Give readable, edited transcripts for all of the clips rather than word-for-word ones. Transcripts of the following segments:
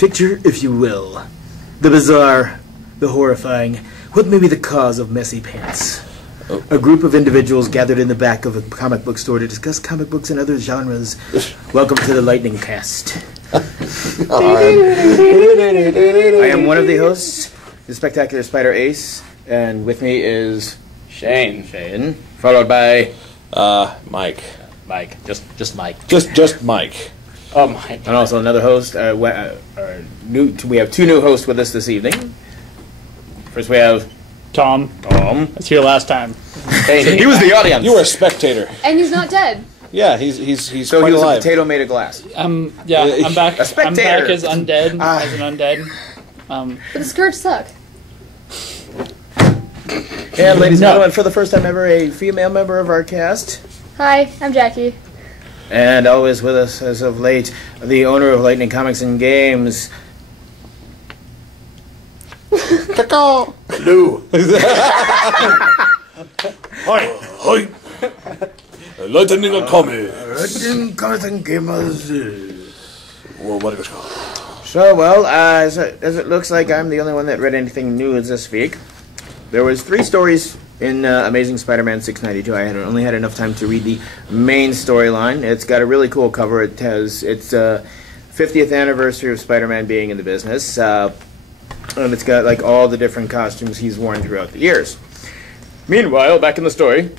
Picture, if you will, the bizarre, the horrifying, what may be the cause of messy pants. A group of individuals gathered in the back of a comic book store to discuss comic books and other genres. Welcome to the Lightning Cast. I am one of the hosts, the Spectacular Spider Ace, and with me is Shane, followed by Mike. Just Mike. Just Mike. Oh, Mike. and also another host. We have two new hosts with us this evening. First we have Tom. Tom. That's here last time. He was the audience. You were a spectator. And he's not dead. Yeah, he's So quite he was alive. a potato made of glass. I'm back. A I'm back spectator. as undead. As an undead. But the Scourge suck. And ladies and No. gentlemen, for the first time ever, a female member of our cast. Hi, I'm Jackie. And always with us as of late, the owner of Lightning Comics and Games. Hello. Hi. Lightning Comics. Lightning Comics and Gamers. So, well, as it looks like I'm the only one that read anything new this week. There was 3 stories in Amazing Spider-Man 692. I only had enough time to read the main storyline. It's got a really cool cover. It's 50th anniversary of Spider-Man being in the business, and it's got like all the different costumes he's worn throughout the years. Meanwhile, back in the story,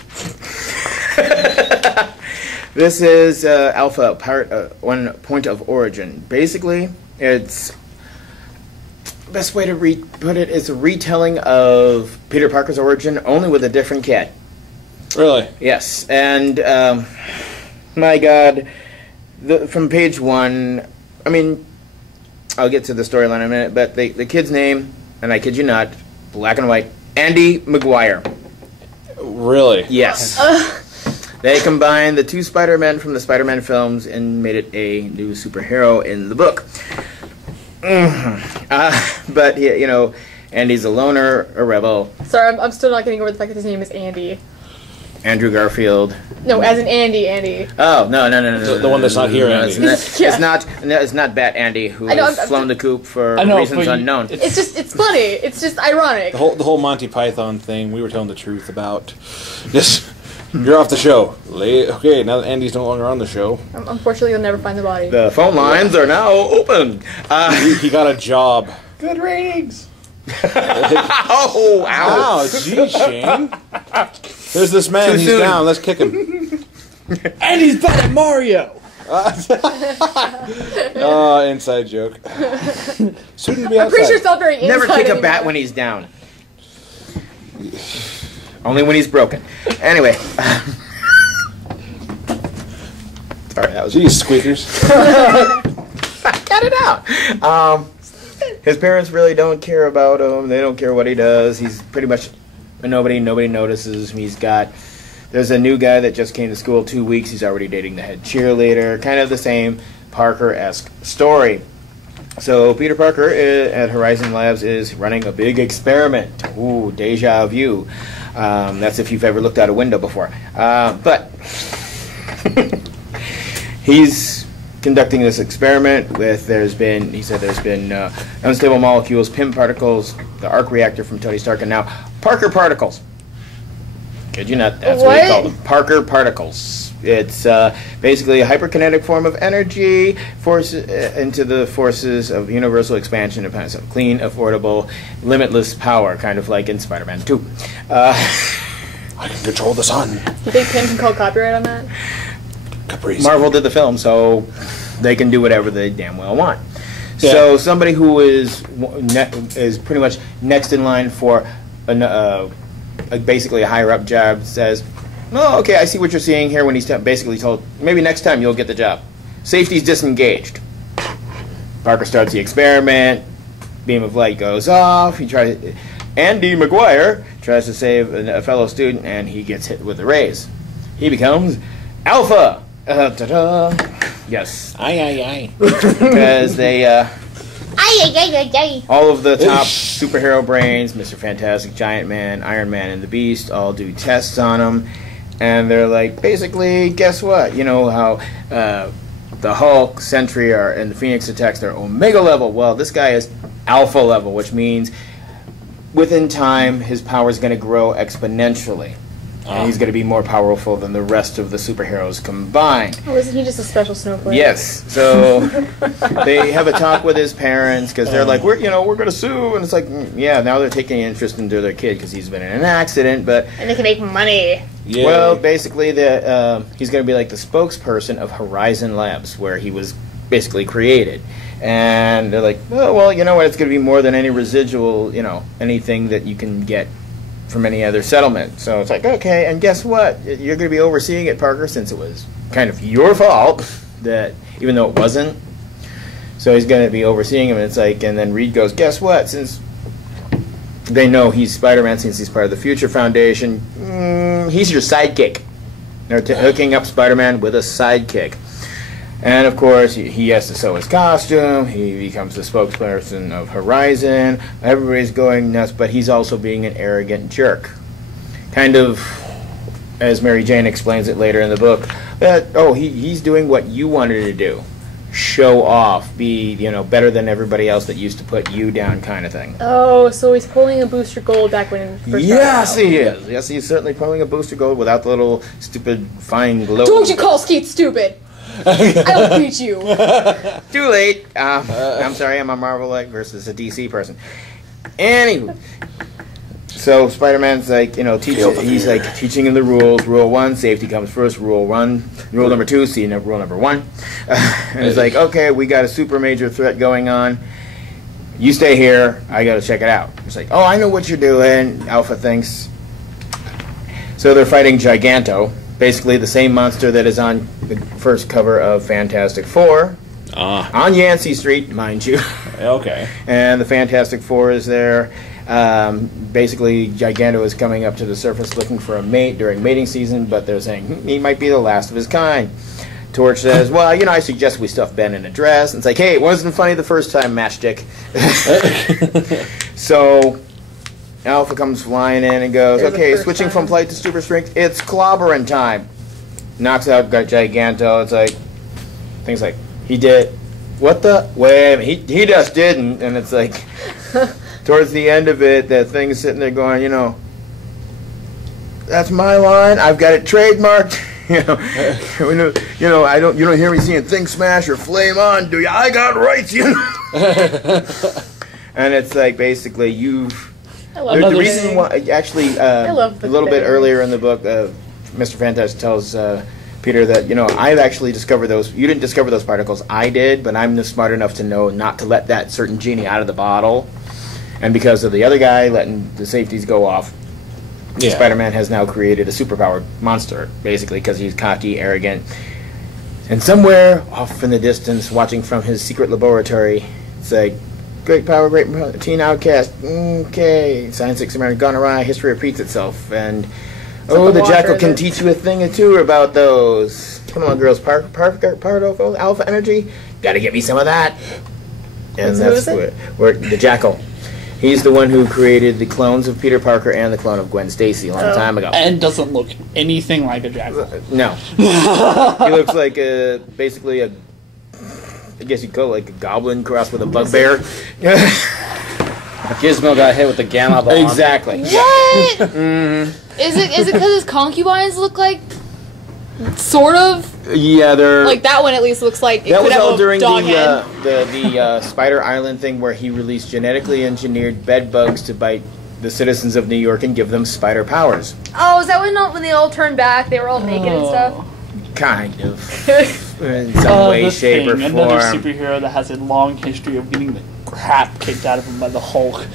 this is Alpha Part 1 Point of Origin. Basically, it's best way to put it is a retelling of Peter Parker's origin, only with a different kid. Really? Yes, and my God, from page 1, I mean, I'll get to the storyline in a minute, but the kid's name, and I kid you not, black and white, Andy Maguire. Really? Yes. They combined the 2 Spider-Men from the Spider-Man films and made it a new superhero in the book. But, you know, Andy's a loner, a rebel. Sorry, I'm still not getting over the fact that his name is Andy. Andrew Garfield. No, as in Andy. Oh, no. The one that's not here, Andy. It's not Bat Andy, who I know, has I'm flown the coop for I know, reasons but unknown. It's funny. It's just ironic. The whole Monty Python thing, we were telling the truth about. Just, you're off the show. Okay, now that Andy's no longer on the show. Unfortunately, you'll never find the body. The phone lines are now open. He got a job. Good ratings. Oh, ow. Wow, gee, Shane. There's this man, Too he's soon. down, let's kick him. And he's bad at Mario. Oh, inside joke. Soon to be I'm pretty outside. sure it's not very inside Never kick a anymore. bat when he's down. Only when he's broken. Anyway. Sorry, that was... Geez, squeakers. Cut it out. His parents really don't care about him. They don't care what he does. He's pretty much nobody notices him. There's a new guy that just came to school 2 weeks. He's already dating the head cheerleader. Kind of the same Parker-esque story. So Peter Parker at Horizon Labs is running a big experiment. Ooh, deja vu. That's if you've ever looked out a window before. But he's conducting this experiment with, there's been unstable molecules, PIM particles, the arc reactor from Tony Stark, and now Parker particles. Kid you not, that's what he called them. Parker particles. It's basically a hyperkinetic form of energy into the forces of universal expansion and so clean, affordable, limitless power, kind of like in Spider-Man 2. I can control the sun. Do you think Pim can call copyright on that? Caprice. Marvel did the film, so they can do whatever they damn well want. Yeah. So somebody who is pretty much next in line for basically a higher up job says, "Oh, okay, I see what you're seeing here." When he's basically told, "Maybe next time you'll get the job." Safety's disengaged. Parker starts the experiment. Beam of light goes off. Andy Maguire tries to save a fellow student, and he gets hit with a rays. He becomes Alpha. Ta-da. Yes. Aye. Because they, all of the top superhero brains, Mr. Fantastic, Giant Man, Iron Man, and the Beast, all do tests on him. And they're like, basically, guess what? You know how the Hulk, Sentry, and the Phoenix attacks, they're Omega level. Well, this guy is Alpha level, which means within time, his power is going to grow exponentially. And he's going to be more powerful than the rest of the superheroes combined. Oh, isn't he just a special snowflake? Yes. So they have a talk with his parents because they're like, we're going to sue, and it's like, yeah, now they're taking interest into their kid because he's been in an accident, but And they can make money. Yeah. well, basically, he's going to be like the spokesperson of Horizon Labs, where he was basically created. And they're like, oh, well, you know what? It's going to be more than any residual, anything that you can get from any other settlement. So it's like, okay, and guess what? You're going to be overseeing it, Parker, since it was kind of your fault, that even though it wasn't. So he's going to be overseeing him, and it's like, and then Reed goes, guess what? Since they know he's Spider-Man, since he's part of the Future Foundation, he's your sidekick. They're hooking up Spider-Man with a sidekick. And of course, he has to sew his costume. He becomes the spokesperson of Horizon. Everybody's going nuts, but he's also being an arrogant jerk. Kind of, as Mary Jane explains it later in the book, that, he's doing what you wanted to do. Show off, be, better than everybody else that used to put you down kind of thing. Oh, so he's pulling a Booster Gold back when he first Yes, started out. he is. Yes, he's certainly pulling a Booster Gold without the little stupid fine glow. Don't you call Skeet stupid! I'll beat you. Too late. I'm sorry, I'm a Marvel versus a DC person. Anywho, so Spider-Man's like, he's like teaching him the rules. Rule 1, safety comes first. Rule number 2, see rule number 1. And it's like, okay, we got a super major threat going on. You stay here. I got to check it out. It's like, oh, I know what you're doing. Alpha thinks. So they're fighting Giganto. Basically the same monster that is on the first cover of Fantastic Four. On Yancey Street, mind you. Okay. And the Fantastic Four is there. Basically, Giganto is coming up to the surface looking for a mate during mating season, but they're saying he might be the last of his kind. Torch says, well, I suggest we stuff Ben in a dress. And it's like, hey, it wasn't funny the first time, Matchstick. So Alpha comes flying in and goes, There's a okay, first switching time. from flight to super strength, it's clobbering time. Knocks out Giganto. It's like, things like, he did, what the, wait, he just didn't. And it's like, towards the end of it, that thing's sitting there going, that's my line, I've got it trademarked. I don't. You don't hear me saying "Think Smash" or "Flame On," do you? I got rights, And it's like basically you've. I love The the reason why, actually, love a little bit thing. earlier in the book, Mr. Fantastic tells Peter that I've actually discovered those. You didn't discover those particles, I did, but I'm smart enough to know not to let that certain genie out of the bottle. And because of the other guy letting the safeties go off, Yeah. Spider-Man has now created a superpowered monster, basically, because he's cocky, arrogant. And somewhere off in the distance, watching from his secret laboratory, it's like, great power, teen outcast. Okay, science experiment gone awry, history repeats itself. And, like the the Jackal Walker, can that- teach you a thing or two about those. Come on, girls, part of Alpha Energy? Gotta get me some of that. And Who is that's it? where the Jackal. He's the one who created the clones of Peter Parker and the clone of Gwen Stacy a long time ago. And doesn't look anything like a jackal. No. He looks like basically I guess you'd call it like a goblin crossed with a bugbear. Gizmo got hit with the gamma bomb. Exactly. What? Is it because his concubines look like, sort of? Yeah, they're... Like that one at least looks like it that could was have all a during dog head. the Spider Island thing where he released genetically engineered bed bugs to bite the citizens of New York and give them spider powers. Oh, is that when they all turned back? They were all naked and stuff? Kind of. In some way, The shape, or Thing, form. another superhero that has a long history of getting the crap kicked out of him by the Hulk.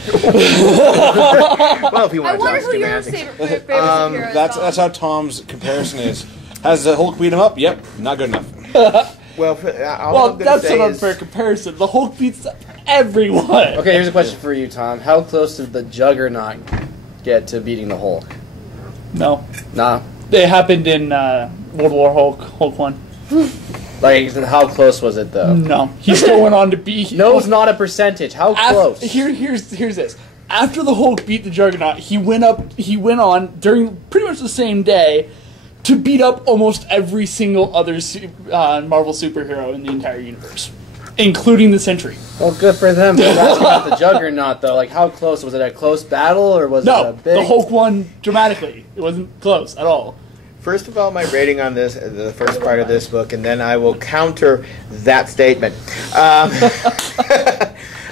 Well, if you I want to wonder talk who your semantics. favorite superhero is. That's how Tom's comparison is. Has the Hulk beat him up? Yep, not good enough. Well, all Well, I'm gonna that's say an is- unfair comparison. The Hulk beats everyone. Okay, here's a question for you, Tom. How close did the Juggernaut get to beating the Hulk? No, Nah. it happened in World War Hulk 1. Like, how close was it, though? No, he's going on to be. No, it's not a percentage. How close? Here's this. After the Hulk beat the Juggernaut, he went on during pretty much the same day to beat up almost every single other Marvel superhero in the entire universe, including the Sentry. Well, good for them. But that's about the Juggernaut, though. Like, how close? Was it a close battle, or was it a No, big... the Hulk won dramatically. It wasn't close at all. First of all, my rating on this, the first part of this book, and then I will counter that statement.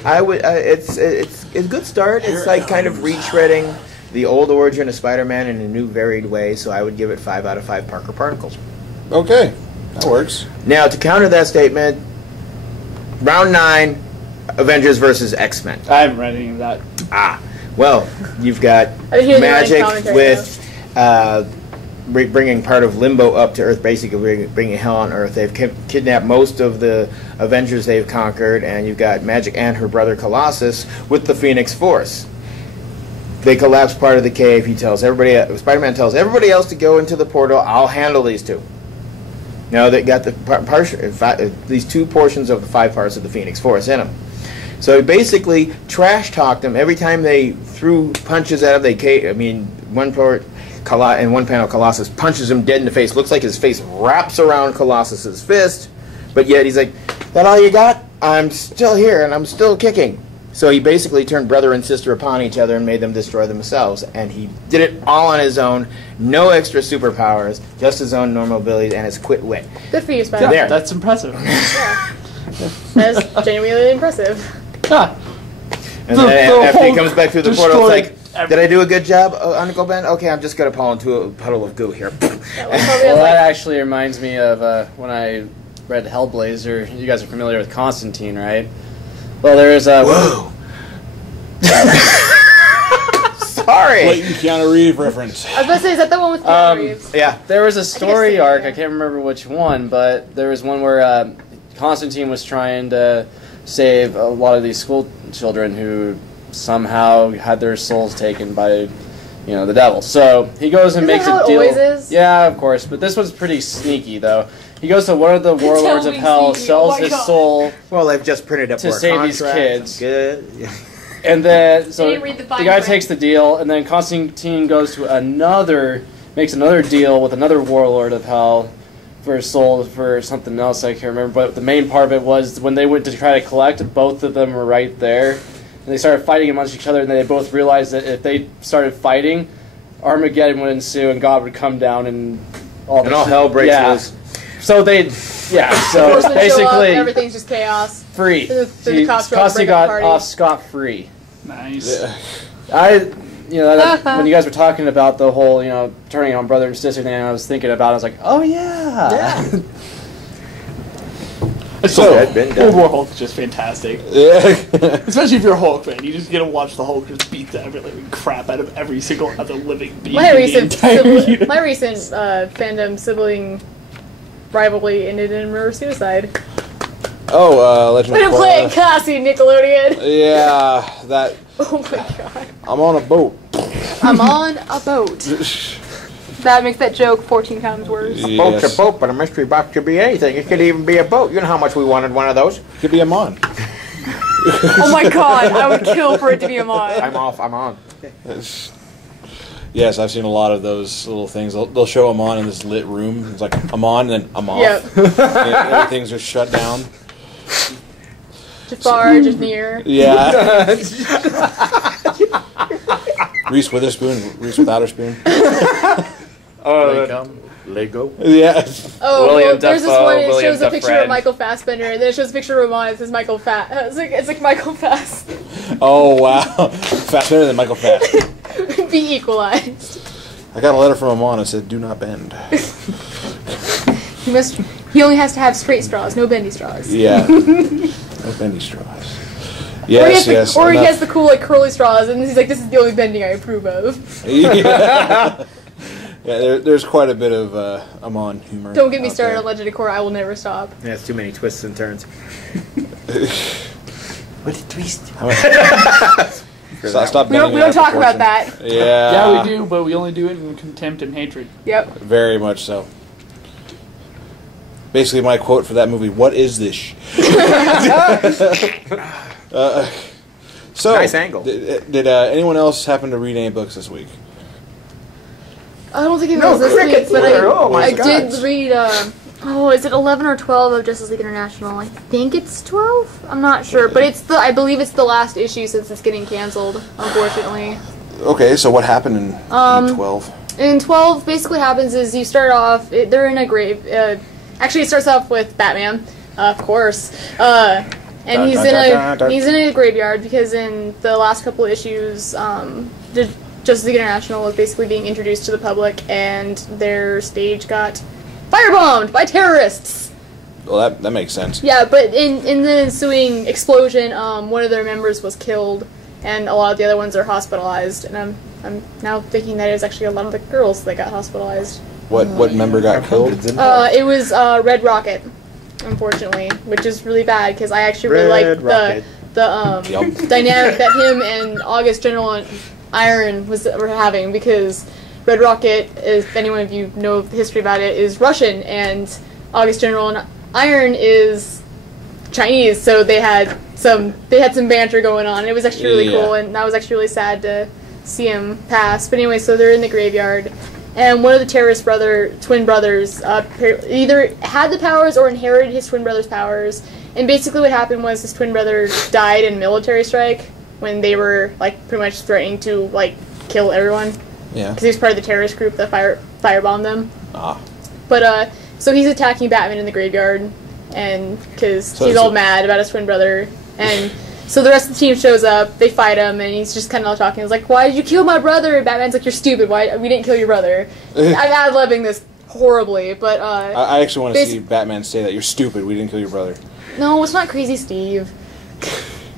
I would. It's a good start. It's like kind of retreading the old origin of Spider-Man in a new, varied way. So I would give it 5 out of 5 Parker Particles. Okay, that works. Now to counter that statement, round 9, Avengers versus X-Men. I haven't read any of that. Well, you've got I didn't hear the magic commentary, with bringing part of Limbo up to Earth, basically bringing hell on Earth. They've kidnapped most of the Avengers they've conquered, and you've got Magic and her brother Colossus with the Phoenix Force. They collapse part of the cave. He tells everybody. Spider-Man tells everybody else to go into the portal. I'll handle these two. Now they got these 2 portions of the 5 parts of the Phoenix Force in them. So he basically trash-talked them every time they threw punches at him. In one panel, Colossus punches him dead in the face. Looks like his face wraps around Colossus's fist, but yet he's like, "That all you got? I'm still here and I'm still kicking." So he basically turned brother and sister upon each other and made them destroy themselves. And he did it all on his own, no extra superpowers, just his own normal abilities and his quick wit. Good for you, Spider. There. That's impressive. Yeah. That's genuinely impressive. Ah, And then The after he Hulk comes back through the portal, it's destroyed like, "Did I do a good job, Uncle Ben? Okay, I'm just going to fall into a puddle of goo here." That was probably Well, like, that actually reminds me of when I read Hellblazer. You guys are familiar with Constantine, right? Well, there is a... Whoa. Sorry. Blatant Keanu Reeves reference. I was about to say, is that the one with Keanu Reeves? Yeah. There was a story seen it, arc, yeah. I can't remember which one, but there was one where Constantine was trying to save a lot of these school children who somehow had their souls taken by, the devil. So he goes and Isn't makes that how a it deal. always is? Yeah, of course, but this one's pretty sneaky though. He goes to one of the warlords of me hell, sneaky. sells Oh my his God. soul, Well, they've just printed up To more save these contracts. kids. Good. and then so didn't read the fine guy print. takes the deal, and then Constantine goes to makes another deal with another warlord of hell for his soul for something else I can't remember. But the main part of it was when they went to try to collect, both of them were right there, and they started fighting amongst each other, and then they both realized that if they started fighting, Armageddon would ensue, and God would come down, and all hell breaks loose. So so Horsemen show up, basically everything's just chaos. free. The cops show up to Constantine break up the got party. off scot-free. nice. When you guys were talking about the whole, turning on brother and sister thing, I was thinking about it. I was like, oh yeah. So, Had been World done. War Hulk is just fantastic. yeah. Especially if you're a Hulk fan. You just get to watch the Hulk just beat the ever living crap out of every single other living being My in the recent entire universe. fandom sibling rivalry ended in murder suicide. Legend Way of to play it, Korra. Cassie, Nickelodeon. Yeah, that. Oh my god. I'm on a boat. I'm on a boat. That makes that joke 14 times worse. Boat's Yes. a boat, but a mystery box could be anything. It could even be a boat. You know how much we wanted one of those. Could be a mon. Oh my god, I would kill for it to be a mod. I'm off. I'm on. Yes, I've seen a lot of those little things. They'll show Amon in this lit room. It's like Amon, and then I'm off. Yep. And everything's just shut down. Jafar, Jafnir. Yeah. Reese Witherspoon, Reese without her spoon. Lego. Yeah. Oh, William well, there's this Dafoe, one. It William shows a picture Dufresne. of Michael Fassbender, and then it shows a picture of Ramon. It says Michael It's like Michael Fass. Oh wow. Faster than Michael Fast. Be equalized. I got a letter from Amon that said, "Do not bend." He only has to have straight straws, no bendy straws. Yeah. No bendy straws. Yes, yes. Or he enough. has the cool like curly straws, and he's like, "This is the only bending I approve of." Yeah. Yeah, there's quite a bit of Amon humor. Don't get me out started there. on Legend of Korra. I will never stop. Yeah, it's too many twists and turns. What a twist. Stop We don't bending it out of talk about proportion. that. Yeah. Yeah, we do, but we only do it in contempt and hatred. Yep. Very much so. Basically, my quote for that movie: "What is this?" So, Nice angle. Did anyone else happen to read any books this week? I don't think it No, was this cricket week, but player. Oh my I God. did read. Is it 11 or 12 of Justice League International? I think it's 12. I'm not sure, but I believe it's the last issue since it's getting canceled. Unfortunately. Okay, so what happened in 12? In 12, basically what happens is you start off. They're in a grave. Actually, it starts off with Batman, of course. And he's in a graveyard because in the last couple of issues, the Justice League International was basically being introduced to the public, and their stage got firebombed by terrorists. Well, that makes sense. Yeah, but in the ensuing explosion, one of their members was killed, and a lot of the other ones are hospitalized. And I'm now thinking that it was actually a lot of the girls that got hospitalized. What member got killed? It was Red Rocket. Unfortunately, which is really bad because I actually really like the dynamic that him and August General and Iron were having, because Red Rocket, if anyone of you know the history about it, is Russian, and August General and Iron is Chinese, so they had some banter going on. It was actually really cool, and that was actually really sad to see him pass. But anyway, so they're in the graveyard. And one of the terrorist twin brothers either had the powers or inherited his twin brother's powers. And basically what happened was his twin brother died in a military strike when they were like pretty much threatening to like kill everyone. Yeah. Because he was part of the terrorist group that firebombed them. Ah. But so he's attacking Batman in the graveyard, and because he's all mad about his twin brother, and so the rest of the team shows up, they fight him, and he's just kind of talking. He's like, "Why did you kill my brother?" And Batman's like, "You're stupid. Why we didn't kill your brother?" I'm ad-libbing this horribly, but I actually want to see Batman say that. You're stupid. We didn't kill your brother. No, it's not Crazy Steve.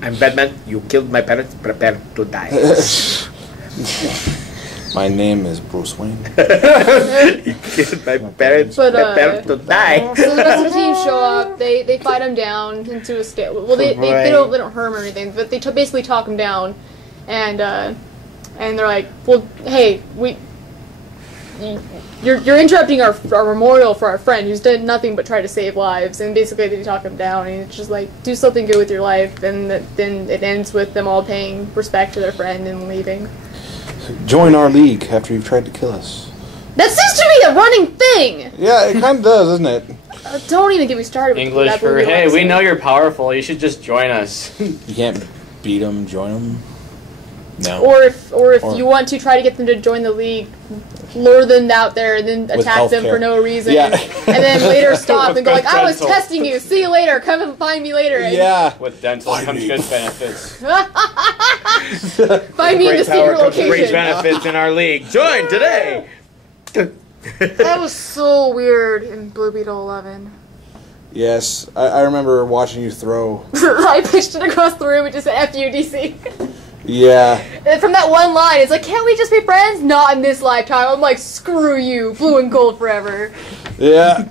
I'm Batman. You killed my parents. Prepare to die. My name is Bruce Wayne. You killed my parents. Prepare to die. So the rest of the team show up. They fight him down into a state. Well, they don't hurt him or anything, but they basically talk him down, and they're like, "Well, hey, you're interrupting our memorial for our friend who's done nothing but try to save lives." And basically they talk him down, and it's just like, do something good with your life. And then it ends with them all paying respect to their friend and leaving. Join our league after you've tried to kill us. That seems to be a running thing! Yeah, it kind of does, doesn't it? Don't even get me started with English that for, movie hey, we episode. know you're powerful, you should just join us. You can't beat them, join them. No. Or if you want to try to get them to join the league, lure them out there and then attack them for no reason. Yeah. And then later stop and go like, I was dental. testing you, see you later, come and find me later. And Yeah. With dental comes good benefits. find me in the secret Great location. benefits in our league. Join today. That was so weird in Blue Beetle 11. Yes, I remember watching you throw. I pushed it across the room and just said F-U-D-C. Yeah. And from that one line, it's like, can't we just be friends? Not in this lifetime. I'm like, screw you, blue and gold forever. Yeah.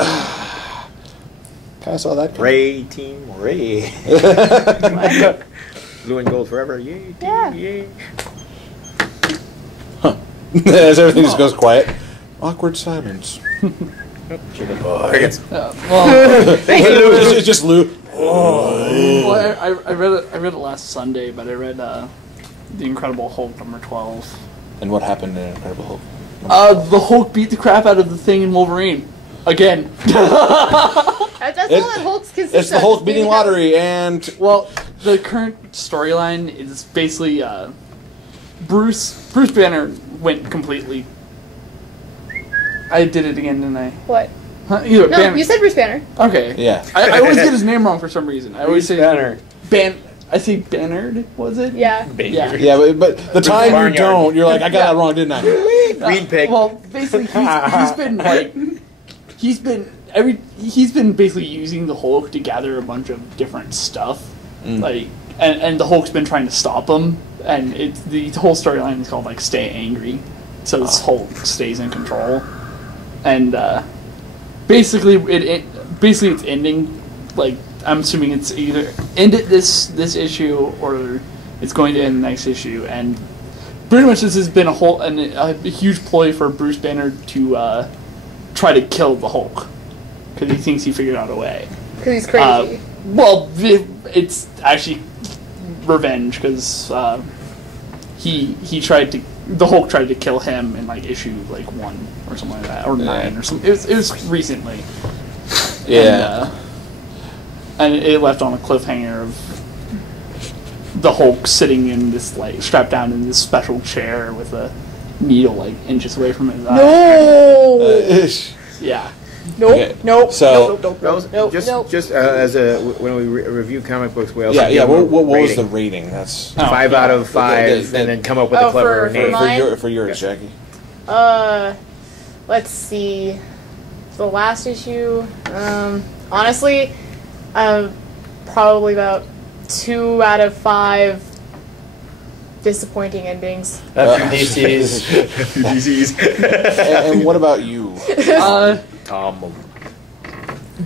Kind of saw that coming. Ray, team Ray. Blue and gold forever. Yay, team, Yeah. yay. As everything just goes quiet. Awkward silence. Crickets. Well, It's just Lou. I read it last Sunday, but I read The Incredible Hulk number 12. And what happened in Incredible Hulk? The Hulk beat the crap out of the Thing in Wolverine. Again. That's all that Hulk's consists It's the of, Hulk is beating being lottery, and Well, the current storyline is basically Bruce Banner went completely. I did it again, didn't I? What? Huh? Either No, Banner. you said Bruce Banner. Okay. yeah. I always get his name wrong for some reason. I always say Banner. I say Bannard, was it? Yeah. Yeah. Yeah, but the time you Barnyard. don't, you're like, I got that wrong, didn't I? Green pig. Well, basically, he's been like, he's been basically using the Hulk to gather a bunch of different stuff, like, and the Hulk's been trying to stop him, and it's the whole storyline is called like "Stay Angry," so this Hulk stays in control, and basically it's ending. Like, I'm assuming it's either ended this issue or it's going to end the next issue, and pretty much this has been a huge ploy for Bruce Banner to try to kill the Hulk because he thinks he figured out a way. Because he's crazy. Well, it's actually revenge because the Hulk tried to kill him in like issue like 1 or something like that, or 9 or something. It was recently. Yeah. And it left on a cliffhanger of the Hulk sitting in this like strapped down in this special chair with a needle like inches away from his eye. No. Yeah. Nope. Okay. Nope. So- Nope. Nope. Nope. Just Nope. as a when we review comic books, we also Yeah, give them a what was the rating. rating? That's 5 out of 5, and then come up with a Oh, clever for name. mine? for yours, Jackie. Let's see. The last issue. Honestly, probably about 2 out of 5 disappointing endings. FUDCs. And what about you? Tom.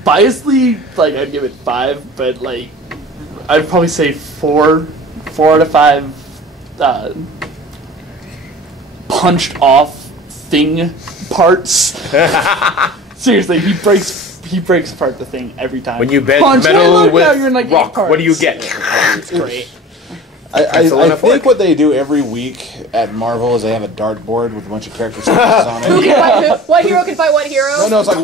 Biasedly, like I'd give it 5, but like I'd probably say 4 out of 5 punched off thing parts. Seriously, he breaks apart the Thing every time. When you bend Punch, hey, metal look, with now you're in, like, 8 rock, what do you parts. get? It's great. I Excellent think effort. what they do every week at Marvel is they have a dartboard with a bunch of character sketches on Who it. can fight, what hero can fight what hero? No, it's like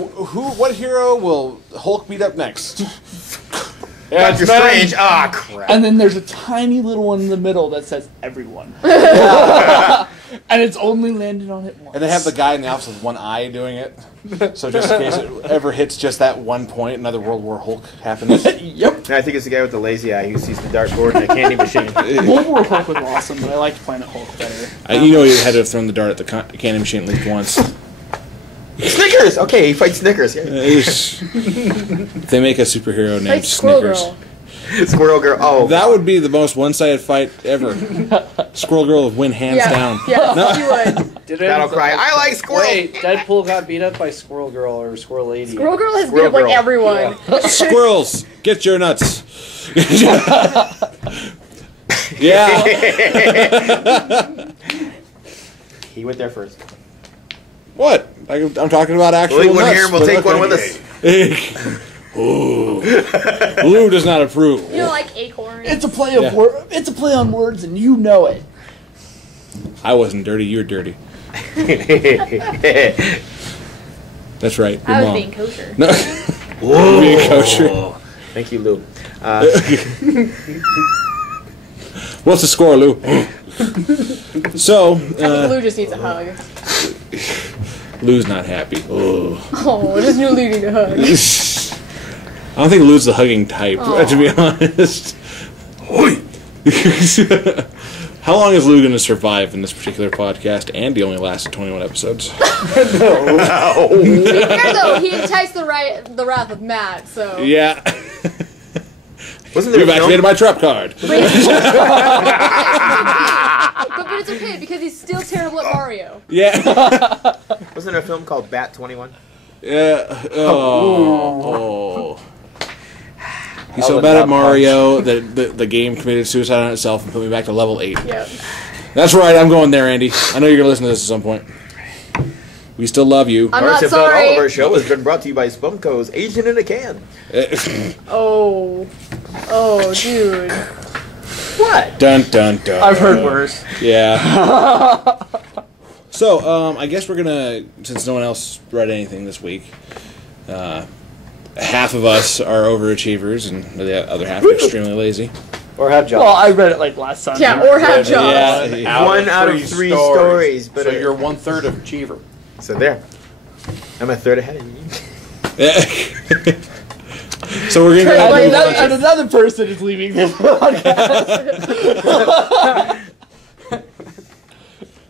what hero will Hulk beat up next? Doctor Strange. Ah, crap. And then there's a tiny little one in the middle that says everyone. And it's only landed on it once. And they have the guy in the office with one eye doing it. So just in case it ever hits just that one point, another World War Hulk happens. Yep. I think it's the guy with the lazy eye who sees the dartboard and the candy machine. World War Hulk was awesome, but I liked Planet Hulk better. You know he had to have thrown the dart at the candy machine at least once. Snickers! Okay, he fights Snickers. Yeah. If they make a superhero named Fight Squirrel Snickers. Girl. Squirrel Girl. Oh. That would be the most one-sided fight ever. Squirrel Girl would win hands down. Yeah, you would. Battle cry. I like squirrels. Wait, Deadpool got beat up by Squirrel Girl or Squirrel Lady. Squirrel Girl has Squirrel beat up like Girl. everyone. Squirrels, get your nuts. Yeah. He went there first. What? I'm talking about actual We'll eat one nuts. here and we'll but take one with okay. us. Ooh. Lou does not approve. You know, like acorns. It's a play of It's a play on words, and you know it. I wasn't dirty. You're dirty. That's right. Your I was mom. being kosher. No. You're being kosher. Thank you, Lou. What's the score, Lou? So, I think Lou just needs a hug. Lou's not happy. Oh. Oh, just new Lou need a hug. I don't think Lou's the hugging type, to be honest. How long is Lou going to survive in this particular podcast? Andy only lasted 21 episodes. To be fair though, he enticed the wrath of Matt, so. Yeah. Wasn't there You've a film? activated my trap card. But it's okay because he's still terrible at Mario. Yeah. Wasn't there a film called Bat 21? Yeah. Oh. He's I so would bad not at Mario that the game committed suicide on itself and put me back to level 8. Yep. That's right, I'm going there, Andy. I know you're going to listen to this at some point. We still love you. I'm Of not course, if not, all of sorry. our show has been brought to you by Spumco's Asian in a Can. Oh. Oh, dude. What? Dun dun dun. I've heard worse. Yeah. So, I guess we're gonna, since no one else read anything this week, half of us are overachievers and the other half are extremely lazy. Or have jobs. Well, I read it like last Sunday. Yeah, or have jobs. Yeah. One out of three stories, but so you're 1/3 of achiever. So there. I'm a third ahead of you. So we're gonna Trey, go ahead And another person is leaving this podcast.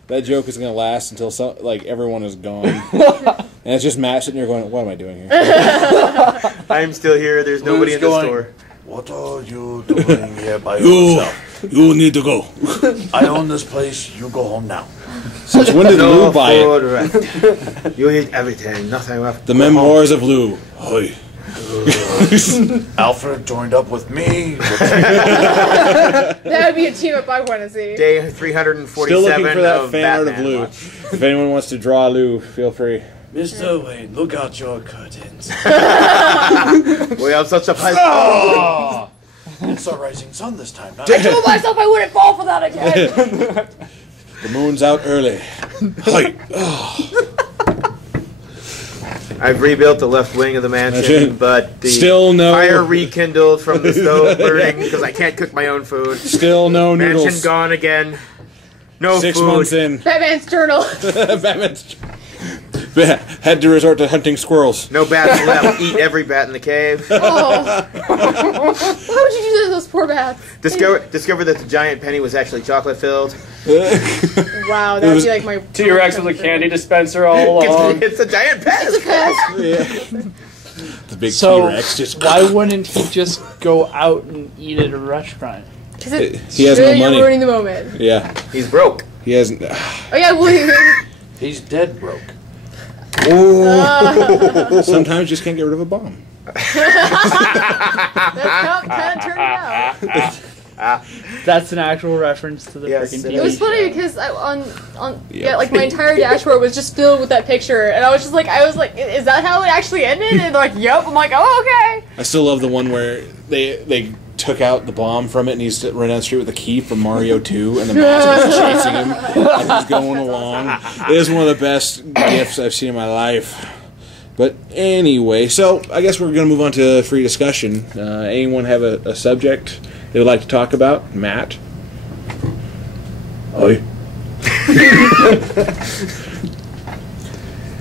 that joke is gonna last until everyone is gone, and it's just Matt sitting there going, "What am I doing here?" I'm still here. There's nobody in the going? store. What are you doing here by yourself? You need to go. I own this place. You go home now. Since when did Lou No buy it? food left. You eat everything. Nothing left. The Memoirs of Lou. Hi. Alfred joined up with me. That would be a team up I want to see. Day 347 Still looking for that of fan art of Batman Lou. watch. If anyone wants to draw Lou, feel free. Mr. Wayne, look out your curtains. We have such a pipe. It's a rising sun this time. Not I told myself I wouldn't fall for that again. The moon's out early. Hi. I've rebuilt the left wing of the mansion, but the Still no- fire rekindled from the stove burning because I can't cook my own food. Still no Mansion noodles. gone again. No 6 food. months in. Batman's journal. Batman's had to resort to hunting squirrels. No bats left. Eat every bat in the cave. Oh. Why would you do that to those poor bats? Discover that the giant penny was actually chocolate filled. Wow, that would be like my T-Rex with a candy dispenser all along. It's a giant pet. The big So T-Rex just. why wouldn't he just go out and eat at a restaurant? Because it He has no money. ruining the moment. Yeah, He's broke. he hasn't. Oh yeah, well, He's dead broke. Sometimes just can't get rid of a bomb. that's kind of turned out. That's an actual reference to the Yes, freaking it It was TV funny show. because like my entire dashboard was just filled with that picture, and I was like, is that how it actually ended? And they're like, yep. I'm like, oh okay. I still love the one where they took out the bomb from it and he's running down the street with a key from Mario 2 and the monster's chasing him as he's going along. It is one of the best gifts I've seen in my life. But anyway, so I guess we're going to move on to free discussion. Anyone have a subject they would like to talk about? Matt? Oi.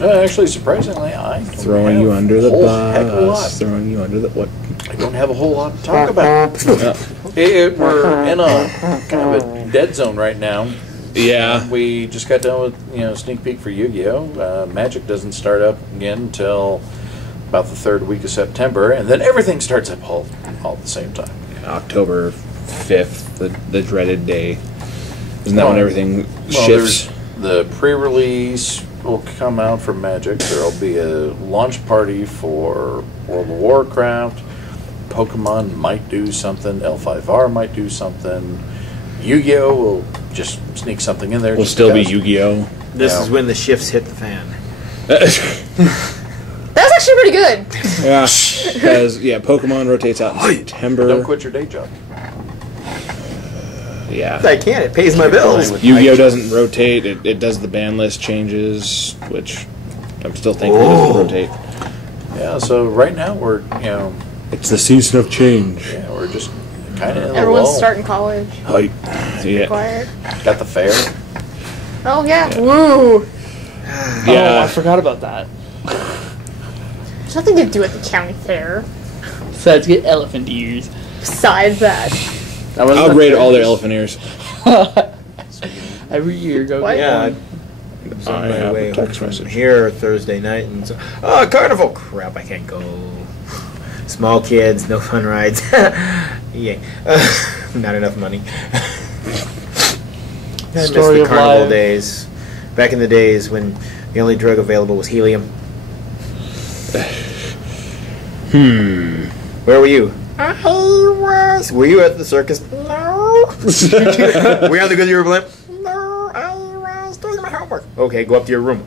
Actually, surprisingly, I don't Throwing have you under the a whole heck of a lot. bus. Throwing you under the what? I don't have a whole lot to talk about. We're in a kind of a dead zone right now. Yeah. We just got done with sneak peek for Yu-Gi-Oh! Magic doesn't start up again until about the third week of September, and then everything starts up all at the same time. October 5th, the dreaded day. Isn't that when everything Well, shifts? the pre-release will come out for Magic. There'll be a launch party for World of Warcraft. Pokemon might do something. L5R might do something. Yu-Gi-Oh! Will just sneak something in there. Will just still be because. Yu-Gi-Oh! This Yeah. is when the shifts hit the fan. That's actually pretty good. Yeah, because Pokemon rotates out in September. Don't quit your day job. Yeah, I can't. It pays my bills. Yu-Gi-Oh doesn't rotate. It does the ban list changes, which I'm still thankful it doesn't rotate. Yeah, so right now we're It's the season of change. we're just kind of in a Everyone's lull. starting college. Hype. Yeah, Quiet. Got the fair. Oh yeah. Woo. Oh, I yeah. forgot about that. There's nothing to do at the county fair Besides, get elephant ears. besides that. I'll grade all their elephant ears. Every year, go What? get Yeah, one. I was on I my have way a home text from message. here Thursday night, and so, carnival! Crap, I can't go. Small kids, no fun rides. Yeah, not enough money. I miss Story the of carnival life. days. Back in the days when the only drug available was helium. Where were you? I was. Were you at the circus? No. Were you on the Goodyear blimp? No, I was doing my homework. Okay, go up to your room.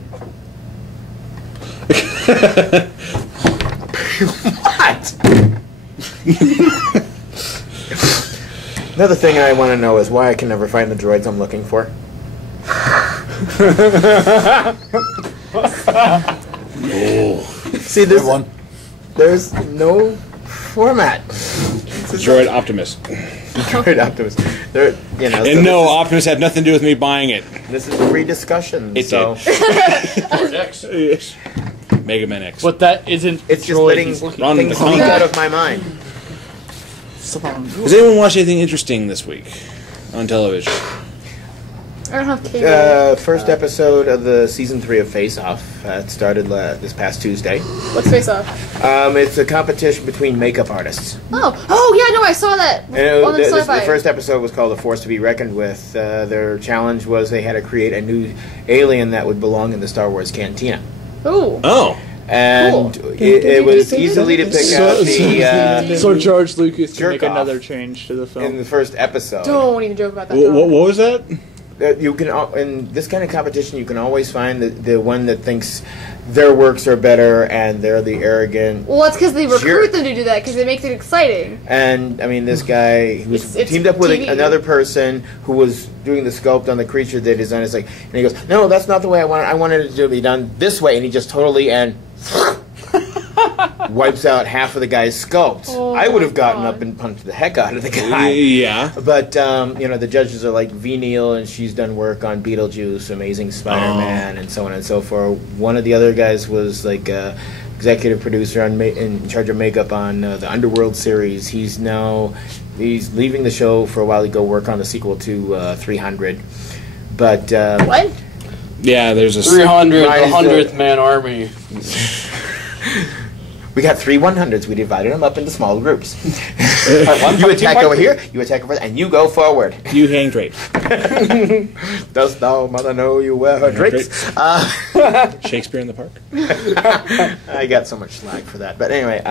What? Another thing I want to know is why I can never find the droids I'm looking for. See, Good one. there's no format. Droid Optimus. Droid Optimus. There, you know. And so no, Optimus had nothing to do with me buying it. this is free discussion. It so Yes. Mega Man X. But that isn't. it's just droid letting he's looking Run the things comic. leak out of my mind. for. Has anyone watched anything interesting this week on television? I don't have cable. First episode of the season 3 of Face Off. It started this past Tuesday. What's Face Off? It's a competition between makeup artists. Oh yeah, no, I saw that And on the the sci-fi. first episode was called "A Force to Be Reckoned With." Their challenge was they had to create a new alien that would belong in the Star Wars cantina, Ooh. Oh. and Cool. it was easily to pick out the So George Lucas can Jerk make off. another change to the in film. the first episode. Don't even joke about that. What was that? you can in this kind of competition, you can always find the one that thinks their works are better and they're the arrogant. Well, that's because they recruit jerk. them to do that because it makes it exciting. And I mean, this guy who was It's teamed up with TV. another person who was doing the sculpt on the creature they designed. It's like, and he goes, "No, that's not the way I want it. I wanted it to be done this way." And he just totally wipes out half of the guy's sculpt. Oh I would have my gotten God. up and punched the heck out of the guy. Yeah. But the judges are like V. Neal, and she's done work on Beetlejuice, Amazing Spider-Man, and so on and so forth. One of the other guys was like executive producer in charge of makeup on the Underworld series. He's leaving the show for a while to go work on the sequel to 300. But What? Yeah, there's a 300, the Mine's 100th man army. we got 3 100s. We divided them up into small groups. One You attack fight over two. here, you attack over there, and you go forward. You hang drape. Dost thou, mother, know you wear her drapes? Shakespeare in the Park. I got so much slack for that. But anyway,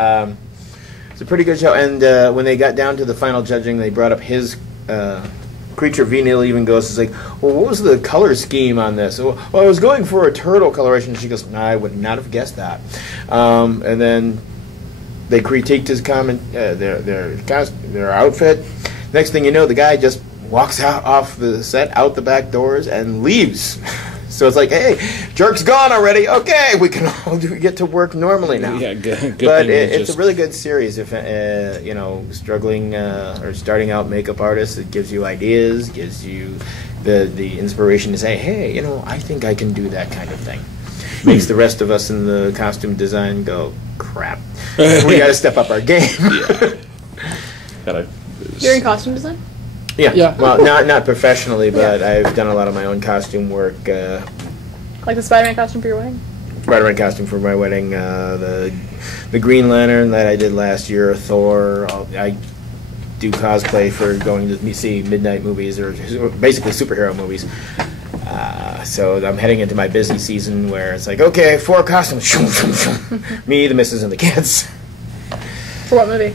it's a pretty good show. And when they got down to the final judging, they brought up his creature. V. Neal even goes, it's like, well, what was the color scheme on this? Well, I was going for a turtle coloration. She goes, I would not have guessed that. And then they critiqued his their outfit. Next thing you know, the guy just walks out off the set, out the back doors, and leaves. So it's like, hey, jerk's gone already. Okay, we can all get to work normally now. Yeah, good But thing it's just- a really good series. If struggling or starting out makeup artists, it gives you ideas, gives you the inspiration to say, hey, I think I can do that kind of thing. Makes the rest of us in the costume design go, crap. We got to step up our game. Gotta- You're in costume design? Yeah. Well, not professionally, but I've done a lot of my own costume work. Like the Spider-Man costume for your wedding? Spider-Man costume for my wedding. The Green Lantern that I did last year. Thor. I do cosplay for going to see midnight movies or basically superhero movies. So I'm heading into my busy season where it's like, okay, 4 costumes. Me, the missus, and the kids. For what movie?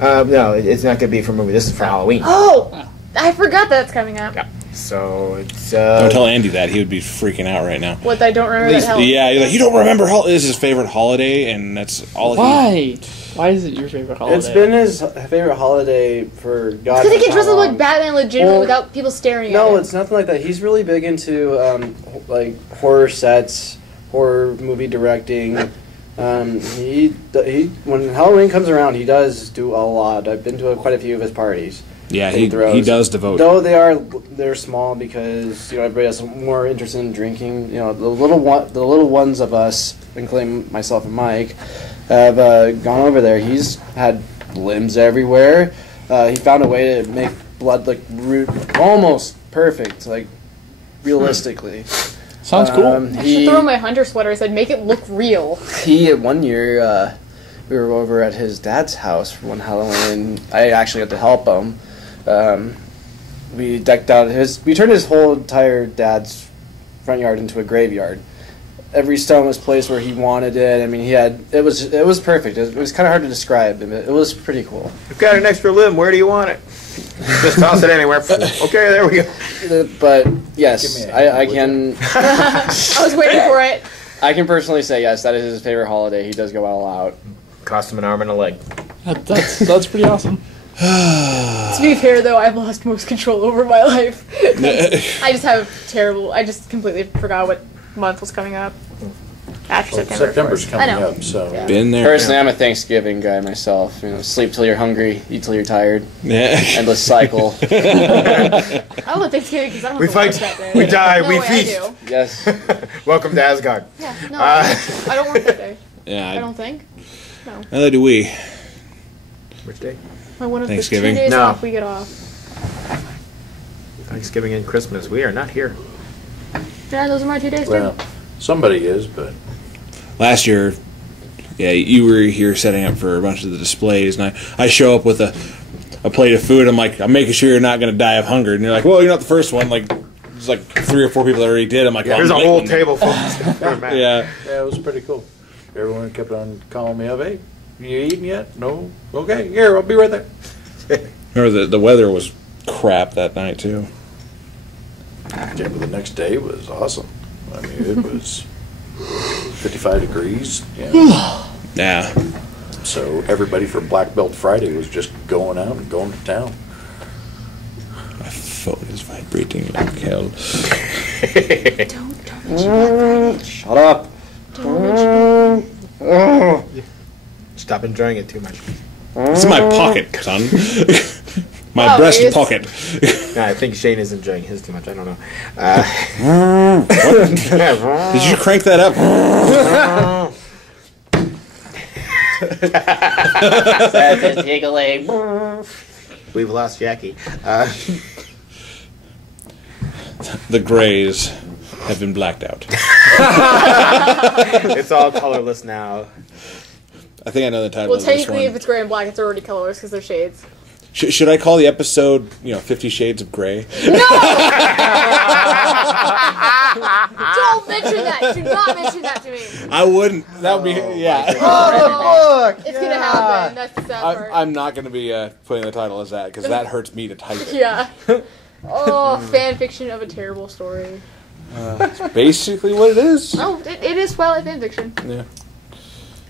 No, it's not going to be for a movie. This is for Halloween. Oh! I forgot that's coming up. Yeah. So it's. Don't tell Andy that. He would be freaking out right now. What, I don't remember that hell. Yeah, you're like, you don't remember this is his favorite holiday, and that's all Why? Why is it your favorite holiday? It's been his favorite holiday for God. Because he can knows dress how up like long. Batman legitimately Well, without people staring at No, him. it's nothing like that. He's really big into like horror sets, horror movie directing. He when Halloween comes around, he does do a lot. I've been to quite a few of his parties. Yeah, that he throws. does devote. Though they're small because everybody has more interest in drinking. The little ones of us, including myself and Mike, have gone over there. He's had limbs everywhere. He found a way to make blood look almost perfect, like realistically. Sounds cool. I should throw my hunter sweater and said, make it look real. He one year we were over at his dad's house for one Halloween. I actually got to help him. We decked out we turned his whole entire dad's front yard into a graveyard. Every stone was placed where he wanted it. I mean, it was perfect. It was kind of hard to describe, but it was pretty cool. I've got an extra limb. Where do you want it? Just toss it anywhere. Okay, there we go. But yes, Give me a I hand, can. I was waiting for it. I can personally say yes. That is his favorite holiday. He does go all out. Cost him an arm and a leg. That's pretty awesome. To be fair, though, I've lost most control over my life. I just completely forgot what month was coming up. After Well, September. September's I coming know. up, so Yeah. Been there. Personally, I'm a Thanksgiving guy myself. Sleep till you're hungry, eat till you're tired. Yeah. Endless cycle. I don't want Thanksgiving because I don't We have to work fight, that day. we die, No we way, feast. I do. Yes. Welcome to Asgard. Yeah, no, Uh, I don't work that day. Yeah, I don't think. neither do we. Which day? My one of the 2 Thanksgiving? days No. off we get off. Thanksgiving and Christmas. We are not here. Yeah, those are my 2 days well, too. somebody is, but Last year, yeah, you were here setting up for a bunch of the displays, and I show up with a plate of food. I'm like, I'm making sure you're not going to die of hunger. And you're like, well, you're not the first one. Like, there's like 3 or 4 people that already did. I'm like, There's a I'm whole waiting. table full of stuff. Yeah. yeah, it was pretty cool. Everyone kept on calling me up. Hey, you eating yet? No. Okay, here, I'll be right there. Remember, the weather was crap that night, too. Yeah, but the next day was awesome. I mean, it was 55 degrees. Yeah. Yeah. So everybody for Black Belt Friday was just going out and going to town. My phone is vibrating like hell. Don't mention that. Shut up. Don't mention Stop enjoying it too much. It's in my pocket, son. My Oh, breast it's- pocket. No, I think Shane is enjoying his too much. I don't know. Did you crank that up? Seth is giggling. We've lost Jackie. The grays have been blacked out. It's all colorless now. I think I know the title Well, of this technically, if one. it's gray and black, it's already colorless because they're shades. Should I call the episode, 50 Shades of Grey? Don't mention that. Do not mention that to me. I wouldn't. That would be, yeah. Oh, it's gonna happen. That's the sad part. I'm not going to be putting the title as that, because that hurts me to type it. Yeah. Oh, fan fiction of a terrible story. Basically what it is. Oh, it is Twilight fan fiction. Yeah.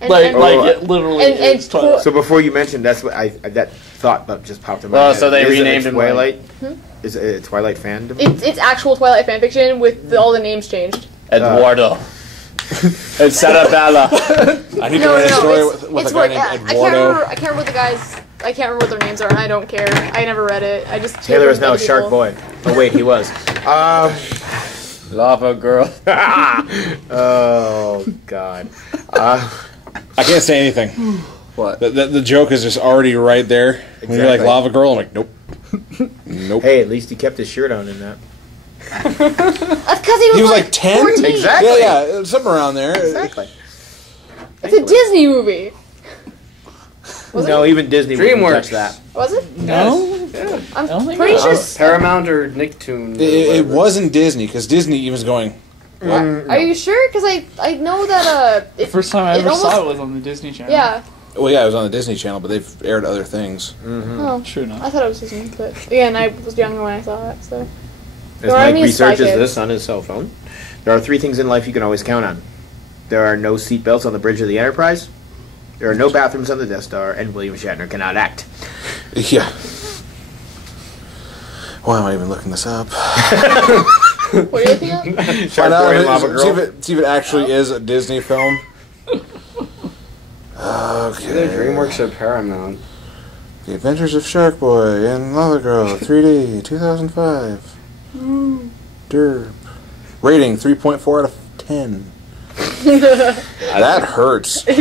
And, Like and, it literally and- is Twilight. So before you mentioned, that's what that thought just popped in my Well, head. so they Is it a renamed him, Twilight. Is it a Twilight fandom? it's actual Twilight fan fiction with all the names changed. Eduardo. It's Sarabella. I need to write a story with a guy named I Eduardo. can't remember what the guys. I can't remember what their names are, and I don't care. I never read it. I just Taylor is now other Shark people. Boy. Oh wait, he was. Lava girl. Oh God. I can't say anything. What? The joke is just already right there. When you're like Exactly. Lava Girl, I'm like, nope. Nope. Hey, at least he kept his shirt on in that. That's because he He was like 10? 14. Exactly. Yeah, something around there. Exactly. It's a Disney movie. Was No, even Disney wouldn't DreamWorks. touch that. Was it? No? I'm don't think pretty so. sure. Paramount or Nicktoon. It wasn't Disney, because Disney was going, Are you sure? Because I know that The first time I it ever almost- saw it was on the Disney Channel. yeah. well, yeah, it was on the Disney Channel, but they've aired other things. Oh, Sure enough. I thought it was Disney, but again, I was younger when I saw it, so. As Or I Mike mean, Spy researches Kids. this on his cell phone, there are 3 things in life you can always count on. There are no seatbelts on the bridge of the Enterprise, there are no bathrooms on the Death Star, and William Shatner cannot act. Yeah. Why am I even looking this up? What are you looking at? Shark Find out Boy if and Lava it- Girl. see if it actually is a Disney film. Okay. DreamWorks or Paramount. The Adventures of Shark Boy and Lava Girl, 3D, 2005. Derp. Rating 3.4 out of 10. That hurts. Yeah,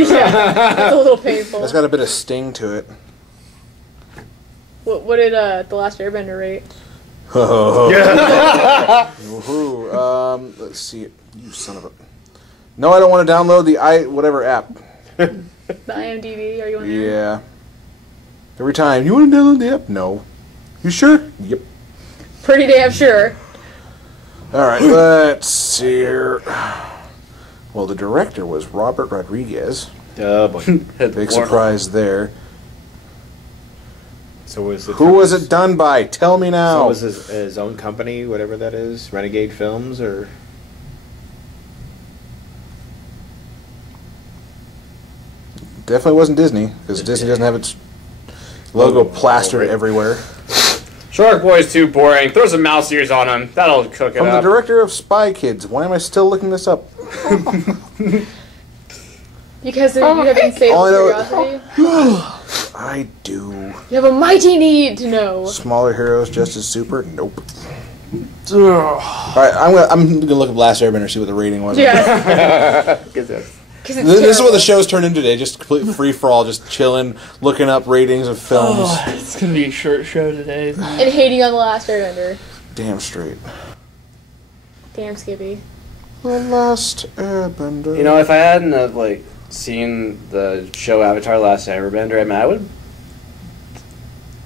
it's a little painful. That's got a bit of sting to it. What did The Last Airbender rate? Woohoo. Let's see. You son of a. No, I don't want to download the whatever app. The IMDb? Are you on there? Yeah. Every time. You want to download the app? No. You sure? Yep. Pretty damn sure. Alright, let's see here. Well, the director was Robert Rodriguez. Oh boy. Big surprise there. So was it? Who was it done by? Tell me So now. was his own company, whatever that is, Renegade Films, or? Definitely wasn't Disney, because Disney doesn't have its logo plastered everywhere. Shark Boy's too boring. Throw some mouse ears on him. That'll cook it From the up. director of Spy Kids. Why am I still looking this up? Because you have insatiable All I know- curiosity. I do. You have a mighty need to know. Smaller heroes just as super? Nope. Alright, I'm gonna look up Last Airbender, see what the rating was. Yeah. Because it's This is what terrible. the show's turned into today. Just complete free for all, just chilling, looking up ratings of films. Oh, it's gonna be a short show today. Isn't it? And hating on The Last Airbender. Damn straight. Damn, Skippy. The Last Airbender. You know, if I hadn't have, seen the show Avatar: Last Airbender, I mean, I would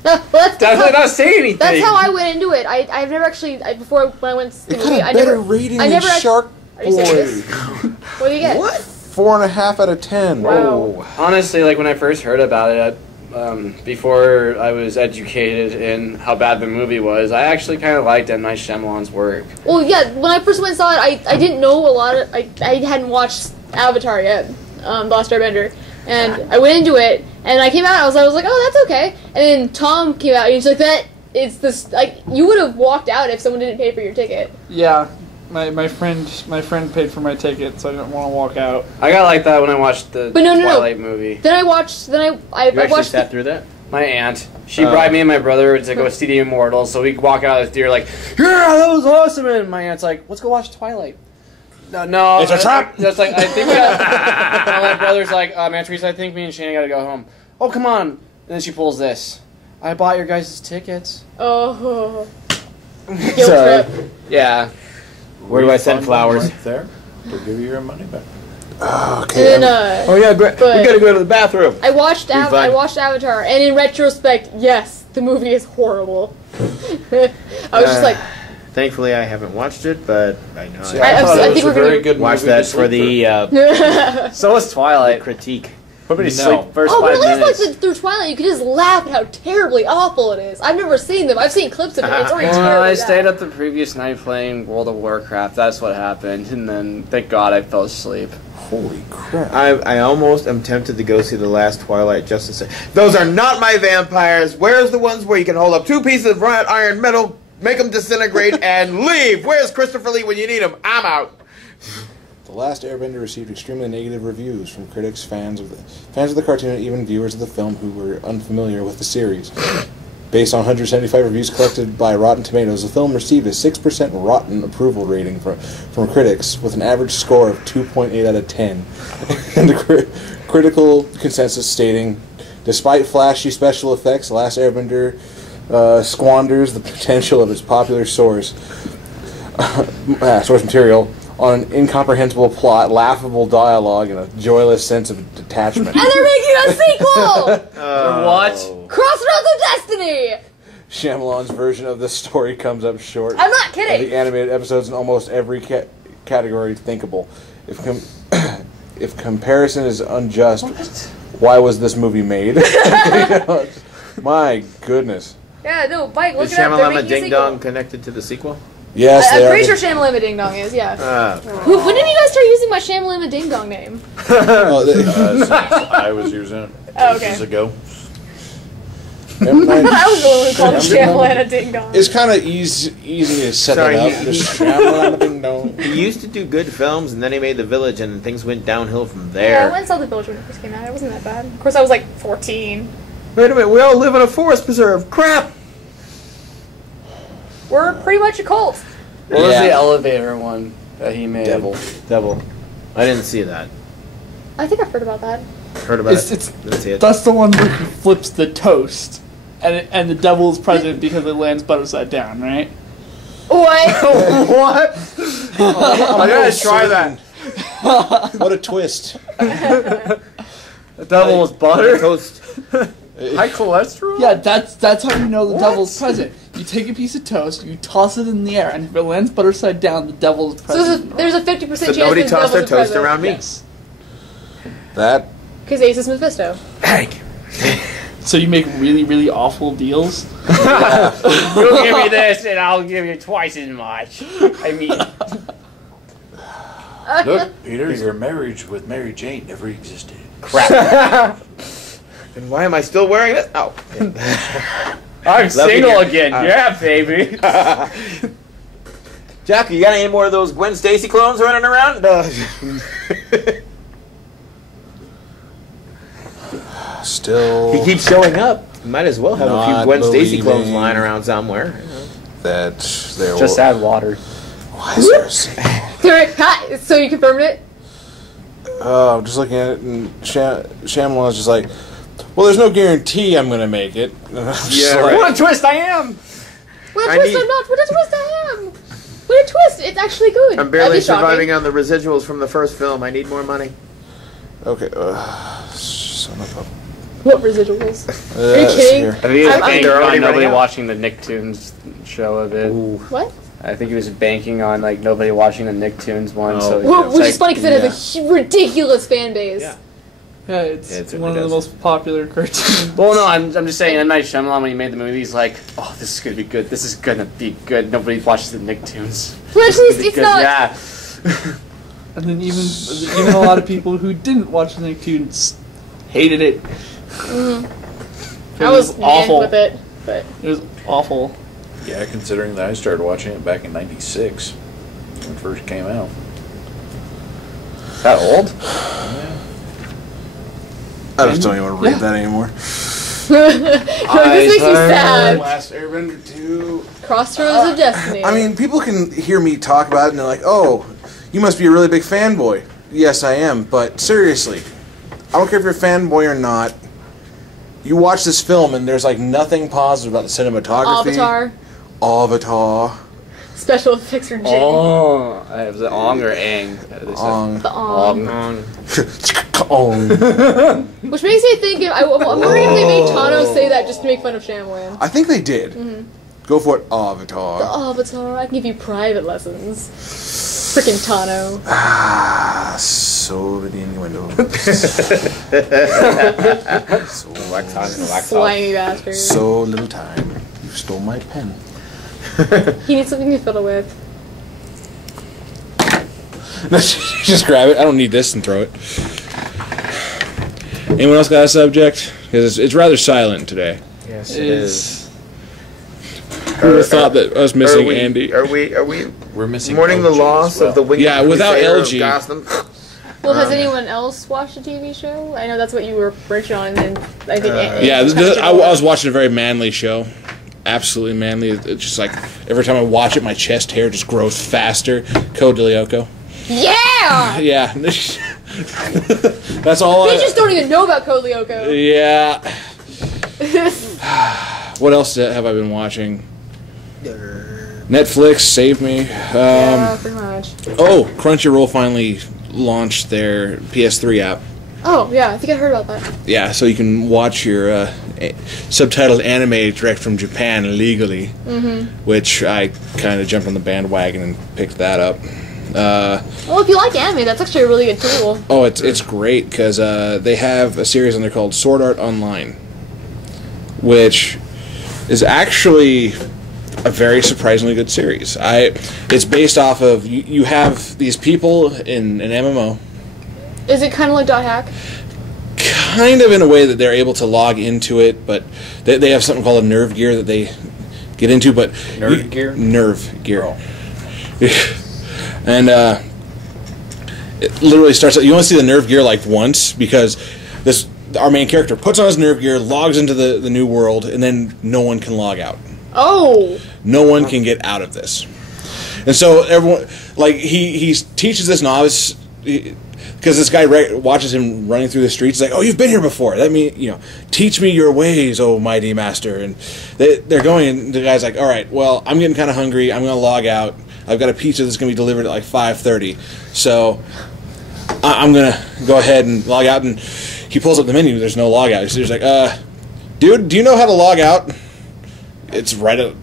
Well, that's definitely not say anything. That's how I went into it. I've never actually before when I went to the it movie. got I a better never. rating I than never act- Shark Are you serious? Boy. What do you get? What? 4.5 out of 10. Wow. Honestly, when I first heard about it, before I was educated in how bad the movie was, I actually kind of liked M. Night Shyamalan's work. Well, yeah, when I first went and saw it, I didn't know a lot of... I hadn't watched Avatar yet, The Last Airbender. And I went into it, and I came out, and I was like, oh, that's okay. And then Tom came out, and he's like, it's this... Like, you would have walked out if someone didn't pay for your ticket. Yeah. My friend paid for my ticket, so I didn't want to walk out. I got like that when I watched the Twilight movie. Then I watched... I watched... sat through that? My aunt. She bribed me and my brother to go see The Immortals, so we walk out of the theater like, yeah, that was awesome! And my aunt's like, let's go watch Twilight. No, it's a trap! That's like, I think we got... my brother's like, Aunt Teresa, I think me and Shane gotta go home. Oh, come on! And then she pulls this. I bought your guys' tickets. Oh. Guilt trip. Yeah. Where do I send flowers? Right there. They'll give you your money back. Okay. And then, Oh yeah, great. We but- gotta go to the bathroom. I watched Be fun. I watched Avatar, and in retrospect, yes, the movie is horrible. I was just like, Thankfully, I haven't watched it, but I know See, I I thought think it was we're a very gonna good watch movie that to for sleep the So was Twilight. critique. Nobody No. sleep first oh, but 5 at least minutes. like through Twilight, you could just laugh at how terribly awful it is. I've never seen them. I've seen clips of it. It's already terribly Well, I bad. stayed up the previous night playing World of Warcraft. That's what happened, and then thank God I fell asleep. Holy crap. I almost am tempted to go see the last Twilight just to say, those are not my vampires. Where's the ones where you can hold up 2 pieces of wrought iron metal, make them disintegrate, and leave? Where's Christopher Lee when you need him? I'm out. The Last Airbender received extremely negative reviews from critics, fans of the cartoon, and even viewers of the film who were unfamiliar with the series. Based on 175 reviews collected by Rotten Tomatoes, the film received a 6% rotten approval rating from critics, with an average score of 2.8 out of 10. And the critical consensus stating, despite flashy special effects, Last Airbender squanders the potential of its popular source material on an incomprehensible plot, laughable dialogue, and a joyless sense of detachment. And they're making a sequel! What? Crossroads of Destiny! Shyamalan's version of the story comes up short I'm not of kidding. the animated episodes in almost every category thinkable. If comparison is unjust, why was this movie made? My goodness. Yeah, no, Mike, look Is it up. They're Shyamalama making a Ding sequel. Dong connected to the sequel? Yes, I'm they pretty are. sure Shamalama Ding Dong is, yeah. When did you guys start using my Shamalama Ding Dong name? Oh, Since I was using it Oh, okay. ages ago. I was the one who called Shamalama Ding Dong. It's kind of easy to set Sorry, that up. Just Shyamalama Ding Dong. He used to do good films, and then he made The Village, and things went downhill from Yeah, I there. went and saw The Village when it first came out. It wasn't that bad. Of course, I was like 14. Wait a minute, we all live in a forest preserve. Crap! We're pretty much a cult. What was Yeah. the elevator one that he made? Devil. I didn't see that. I think I've heard about that. Heard about It's- it. it's- Didn't see it. That's the one where he flips the toast, and the devil is present because it lands butter side down, right? What? What? I gotta try that. What a twist. The devil was butter? Toast. High cholesterol? Yeah, that's how you know the devil's present. You take a piece of toast, you toss it in the air, and if it lands butter side down, the devil is So present. there's a 50% So chance nobody the tossed their devil's toast present. around me? Yes. That Because Ace is Mephisto. Hank. So you make really, really awful deals. You give me this and I'll give you twice as much. I mean, Look, Peter, your marriage with Mary Jane never existed. Crap. And why am I still wearing this? Oh. I'm Love single you. again. Yeah, baby. Jack, you got any more of those Gwen Stacy clones running around? still He keeps showing up. Might as well have a few Not Gwen Stacy clones believing. lying around somewhere. that there Just will, add water. Why is there a scene? So you confirmed it? I'm just looking at it, and Shyamalan's just like, well, there's no guarantee I'm going to make it. I'm just Yeah, like, right. What a twist I am! What a I twist need- I'm not. What a twist I am. What a twist. It's actually good. I'm barely That'd be shocking. surviving on the residuals from the first film. I need more money. Okay, son of a... What residuals? Are you Yes, kidding? here. I think he was I'm- banking They're already on nobody running out. watching the Nicktoons show of it. What? I think he was banking on like nobody watching the Nicktoons one. Oh. So Well, it's which like, is funny because it has a ridiculous fan base. Yeah. Yeah, it's Yeah, it certainly one of the does. most popular cartoons. Well, no, I'm just saying, M. Night Shyamalan, when he made the movie, he's like, oh, this is gonna be good. This is gonna be good. Nobody watches the Nicktoons. But at This is least gonna be it's good. not. Yeah. And then even a lot of people who didn't watch the Nicktoons hated it. I was awful. with it, but It was awful. Yeah, considering that I started watching it back in '96 when it first came out. Is that old? I just don't even want to read that anymore. this makes me sad. Last Airbender 2. Crossroads of Destiny. I mean, people can hear me talk about it and they're like, oh, you must be a really big fanboy. Yes, I am, but seriously, I don't care if you're a fanboy or not. You watch this film and there's like nothing positive about the cinematography. Avatar. Avatar. Special effects are Jing. Oh, was it Ong or Aang? Ong. The Ong. Ong. Which makes me think I'm wondering if they made Tano say that just to make fun of Shyamalan. I think they did. Go for it, Avatar. Avatar, I can give you private lessons. Frickin' Tano. Ah, so many innuendos. So, Wax on, wax off. Slimy bastard. so little time. You stole my pen. He needs something to fiddle with. Just grab it. I don't need this and throw it. Anyone else got a subject? Because it's rather silent today. Yes, It it is. is. Who would have thought that us missing are we, Andy? Are we We're missing mourning the LG as loss well. of the winged Yeah, without crusader of LG. Gotham? Well, has anyone else watched the TV show? I know that's what you were bridging on, and I think Yeah, I was watching a very manly show. Absolutely manly. It's just like every time I watch it, my chest hair just grows faster. Code Lyoko. Yeah! Yeah. That's all They just don't even know about Code Lyoko. Yeah. What else have I been watching? Netflix, save me. Yeah, pretty much. Oh, Crunchyroll finally launched their PS3 app. Oh, yeah, I think I heard about that. Yeah, so you can watch your subtitled anime direct from Japan legally, which I kind of jumped on the bandwagon and picked that up. Well, if you like anime, that's actually a really good tool. Oh, it's great because they have a series on there called Sword Art Online, which is actually a very surprisingly good series. It's based off of you have these people in an MMO. Is it kind of like .hack? Kind of in a way that they're able to log into it, but they have something called a nerve gear that they get into. But Nerve gear? Nerve gear. And it literally starts. You only see the nerve gear like once because our main character puts on his nerve gear, logs into the new world, and then no one can log out. Oh! No one can get out of this. And so everyone, like he teaches this novice. Because this guy watches him running through the streets, he's like, "Oh, you've been here before. That means, teach me your ways, oh mighty master." And they're going, and the guy's like, "All right, well, I'm getting kind of hungry. I'm going to log out. I've got a pizza that's going to be delivered at like 5:30, so I'm going to go ahead and log out." And he pulls up the menu. There's no log out. So he's like, "Dude, do you know how to log out?" It's right on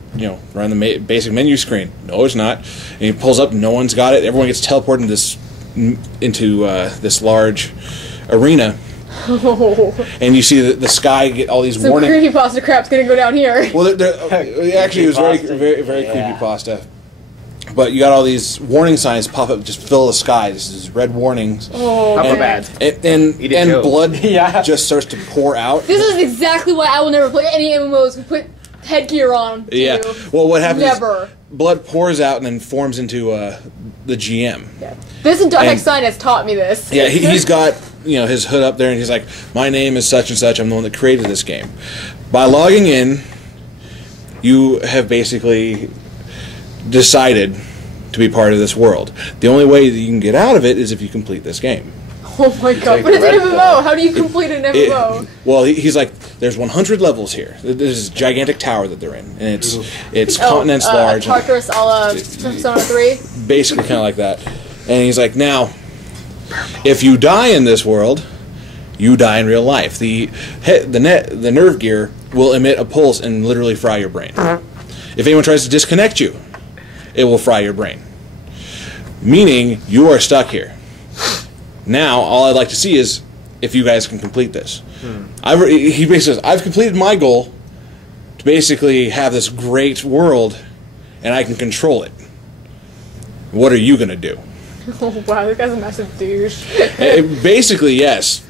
the basic menu screen. No, it's not. And he pulls up. No one's got it. Everyone gets teleported into this large arena, and you see the sky get all these Some warning. creepypasta crap's gonna go down here. Well, actually, it was very, very, very Yeah. creepypasta. But you got all these warning signs pop up, just fill the sky. This is red warnings, Oh, Not man. bad. and Eat it, Joe. blood Yeah. just starts to pour out. This is exactly why I will never play any MMOs who put headgear on. Yeah. too. Well, what happens? Never. Is blood pours out and then forms into the GM. Yeah. This and .hack And- Sign has taught me this. Yeah, he's got his hood up there, and he's like, "My name is such and such. I'm the one that created this game." By logging in, you have basically decided to be part of this world. The only way that you can get out of it is if you complete this game. Oh my god, like but it's an red MMO. pill. How do you complete an MMO? Well, he's like, "There's 100 levels here. There's this gigantic tower that they're in, and it's continents large, and Tartarus a la Persona 3. basically kind of like that." And he's like, "Now, if you die in this world, you die in real life. The nerve gear will emit a pulse and literally fry your brain. If anyone tries to disconnect you, it will fry your brain. Meaning, you are stuck here. Now, all I'd like to see is if you guys can complete this. He basically says, I've completed my goal to basically have this great world, and I can control it. What are you going to do? Oh, wow, this guy's a massive douche. Basically, yes.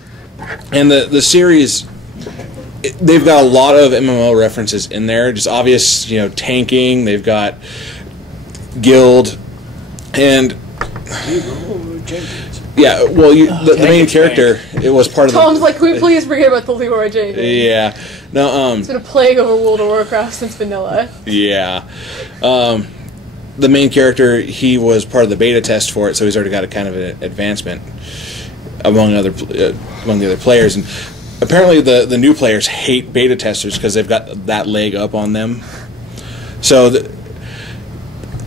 And the series, they've got a lot of MMO references in there. Just obvious, tanking. They've got guild, and yeah. Well, the main character, it was part of. Tom's like, can we please forget about the Leroy Jenkins? Yeah. No. It's been a plague over World of Warcraft since vanilla. Yeah. The main character, he was part of the beta test for it, so he's already got a kind of an advancement among the other players. And apparently, the new players hate beta testers because they've got that leg up on them. So,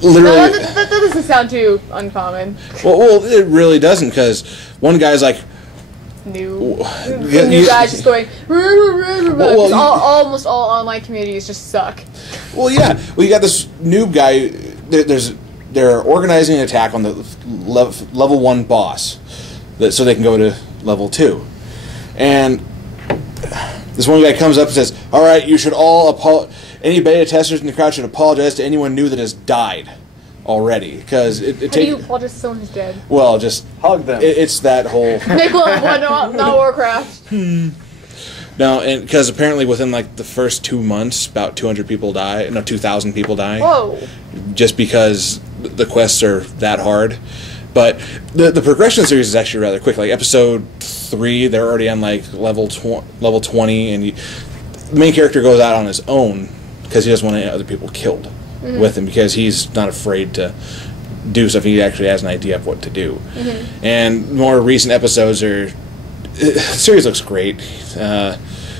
literally, that doesn't sound too uncommon. Well, it really doesn't, because one guy's like, new guys just going. Almost all online communities just suck. Well, yeah. Well, you got this noob guy. They're organizing an attack on the level 1 boss, so they can go to level 2. And this one guy comes up and says, "All right, you should all any beta testers in the crowd should apologize to anyone new that has died already, because it takes." How do you apologize to someone who's dead? Well, just hug them. It's that whole. Make love, not Warcraft. No, and because apparently within like the first 2 months, about 200 people die. No, 2,000 people die. Whoa! Just because the quests are that hard. But the progression series is actually rather quick. Like episode 3, they're already on like level 20, and the main character goes out on his own because he doesn't want any other people killed with him, because he's not afraid to do stuff. He actually has an idea of what to do. And more recent episodes are. The series looks great.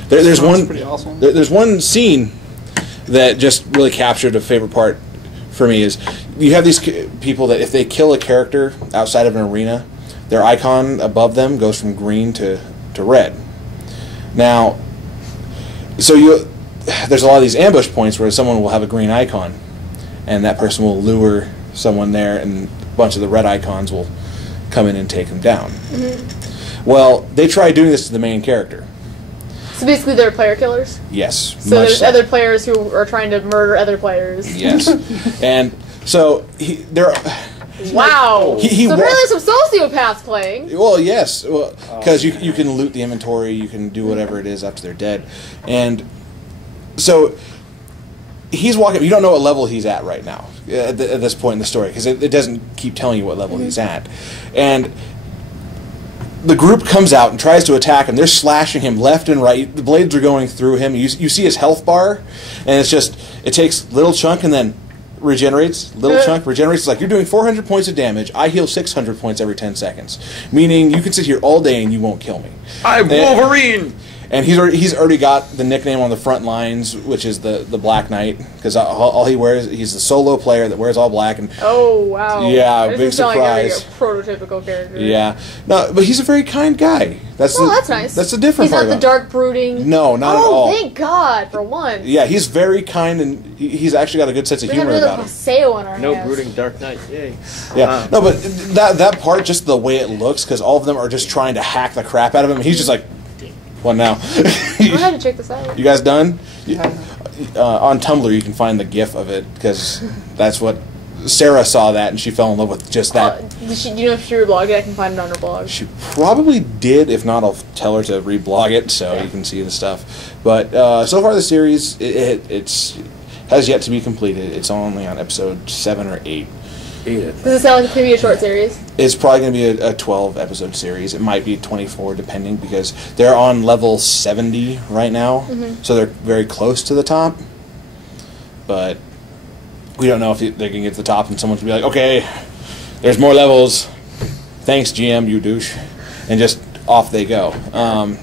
There's one. Pretty awesome. There's one scene that just really captured a favorite part for me. Is you have these people that if they kill a character outside of an arena, their icon above them goes from green to red. Now, there's a lot of these ambush points where someone will have a green icon, and that person will lure someone there, and a bunch of the red icons will come in and take them down. Well, they tried doing this to the main character. So basically, they're player killers. Yes. So there's other players who are trying to murder other players. Yes. And so Wow. So apparently there's some sociopaths playing. Well, yes. Well, because you can loot the inventory, you can do whatever it is after they're dead, and so he's walking. You don't know what level he's at right now at this point in the story, because it doesn't keep telling you what level he's at, and. The group comes out and tries to attack him. They're slashing him left and right. The blades are going through him. You see his health bar, and it takes little chunk and then regenerates. Little chunk regenerates. It's like, you're doing 400 points of damage. I heal 600 points every 10 seconds. Meaning you can sit here all day and you won't kill me. I'm Wolverine! And he's already got the nickname on the front lines, which is the Black Knight, because all he wears, he's the solo player that wears all black. And oh wow! Yeah, this big surprise. Like a prototypical character. Yeah, no, but he's a very kind guy. That's nice. That's a different. He's part not the dark brooding. No, not at all. Oh, thank God for one. Yeah, he's very kind, and he's actually got a good sense of humor about him. Paseo on our no hands. brooding Dark Knight. Yay! Yeah, no, but that part, just the way it looks, because all of them are just trying to hack the crap out of him. And he's just like. What now? I'm gonna have to check this out. You guys done? On Tumblr you can find the GIF of it, because that's what Sarah saw that and she fell in love with just that. Do you know if she reblogged it? I can find it on her blog. She probably did. If not, I'll tell her to reblog it so you can see the stuff. But so far the series it's has yet to be completed. It's only on episode 7 or 8. Does it sound like it's going to be a short series? It's probably going to be a 12-episode series. It might be 24, depending, because they're on level 70 right now, so they're very close to the top. But we don't know if they're going to get to the top and someone's going to be like, okay, there's more levels. Thanks, GM, you douche. And just off they go.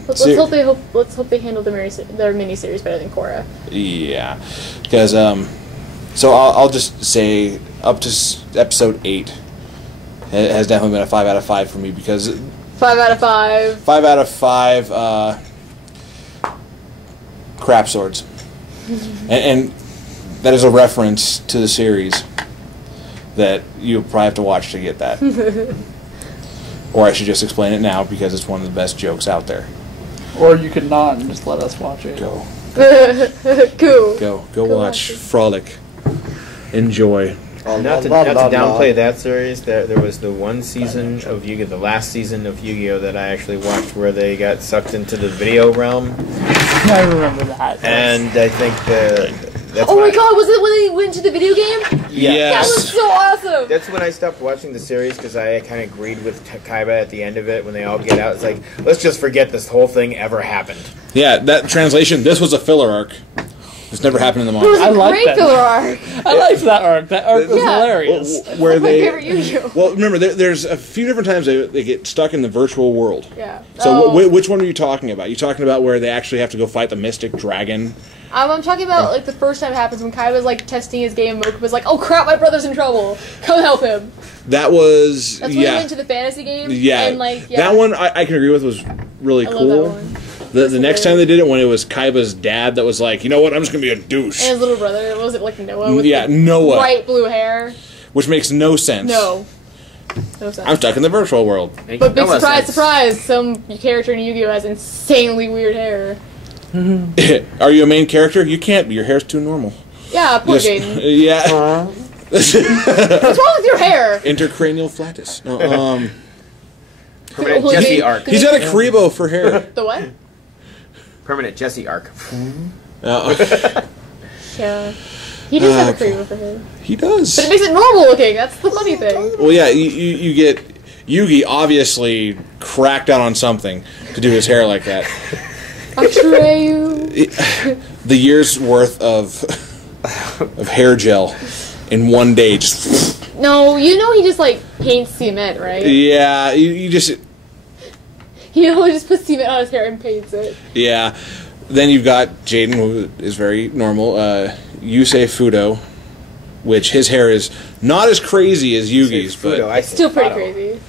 Let's hope they handle their miniseries better than Korra. Yeah, because so I'll just say up to episode 8 it has definitely been a 5 out of 5 for me, because 5 out of 5. 5 out of 5 crap swords, and that is a reference to the series that you probably have to watch to get that. or I should just explain it now because it's one of the best jokes out there. Or you could not and just let us watch it. Go. Cool. Go watch Frolic. Enjoy. Not to downplay that series, there was the one season of Yu-Gi-Oh, the last season of Yu-Gi-Oh that I actually watched where they got sucked into the video realm. I remember that. And I think that's Oh my god, was it when they went to the video game? Yes. That was so awesome! That's when I stopped watching the series because I kind of agreed with Kaiba at the end of it when they all get out. It's like, let's just forget this whole thing ever happened. Yeah, that translation, this was a filler arc. This never happened in the It was manga. a great that. filler arc. I liked that arc. That arc was hilarious. Where My they, favorite Yu-Gi-Oh. well, remember, there's a few different times they get stuck in the virtual world. Yeah. So which one are you talking about? You talking about where they actually have to go fight the Mystic Dragon? I'm talking about like the first time it happens when Kai was like testing his game. Mocha was like, "Oh crap, my brother's in trouble. Come help him." That was That's when he went to the fantasy game. Yeah, And, like, that one I can agree with was really I love cool. that one. The next time they did it, when it was Kaiba's dad that was like, you know what, I'm just gonna be a douche. And his little brother, was it like Noah? With Yeah, the Noah. bright blue hair. Which makes no sense. No sense. I'm stuck in the virtual world. But big surprise, surprise! Some character in Yu-Gi-Oh has insanely weird hair. Are you a main character? You can't be. Your hair's too normal. Yeah, poor Just- Jaden. Yeah. What's wrong with your hair? Intercranial flatus. No, Permanent Well, Jesse he- arc. he's got a Karibo for hair. The what? Permanent Jesse arc. Yeah. He does have a cream for him. He does. But it makes it normal looking. That's the funny thing. Well, yeah, you get Yugi obviously cracked out on something to do his hair like that. Atreyu. The year's worth of hair gel in one day. Just No, you know he just like paints cement, right? yeah, you just He only just puts cement on his hair and paints it. yeah. Then you've got Jaden, who is very normal. Yusei Fudo, which his hair is not as crazy as Yugi's, but It's still pretty crazy.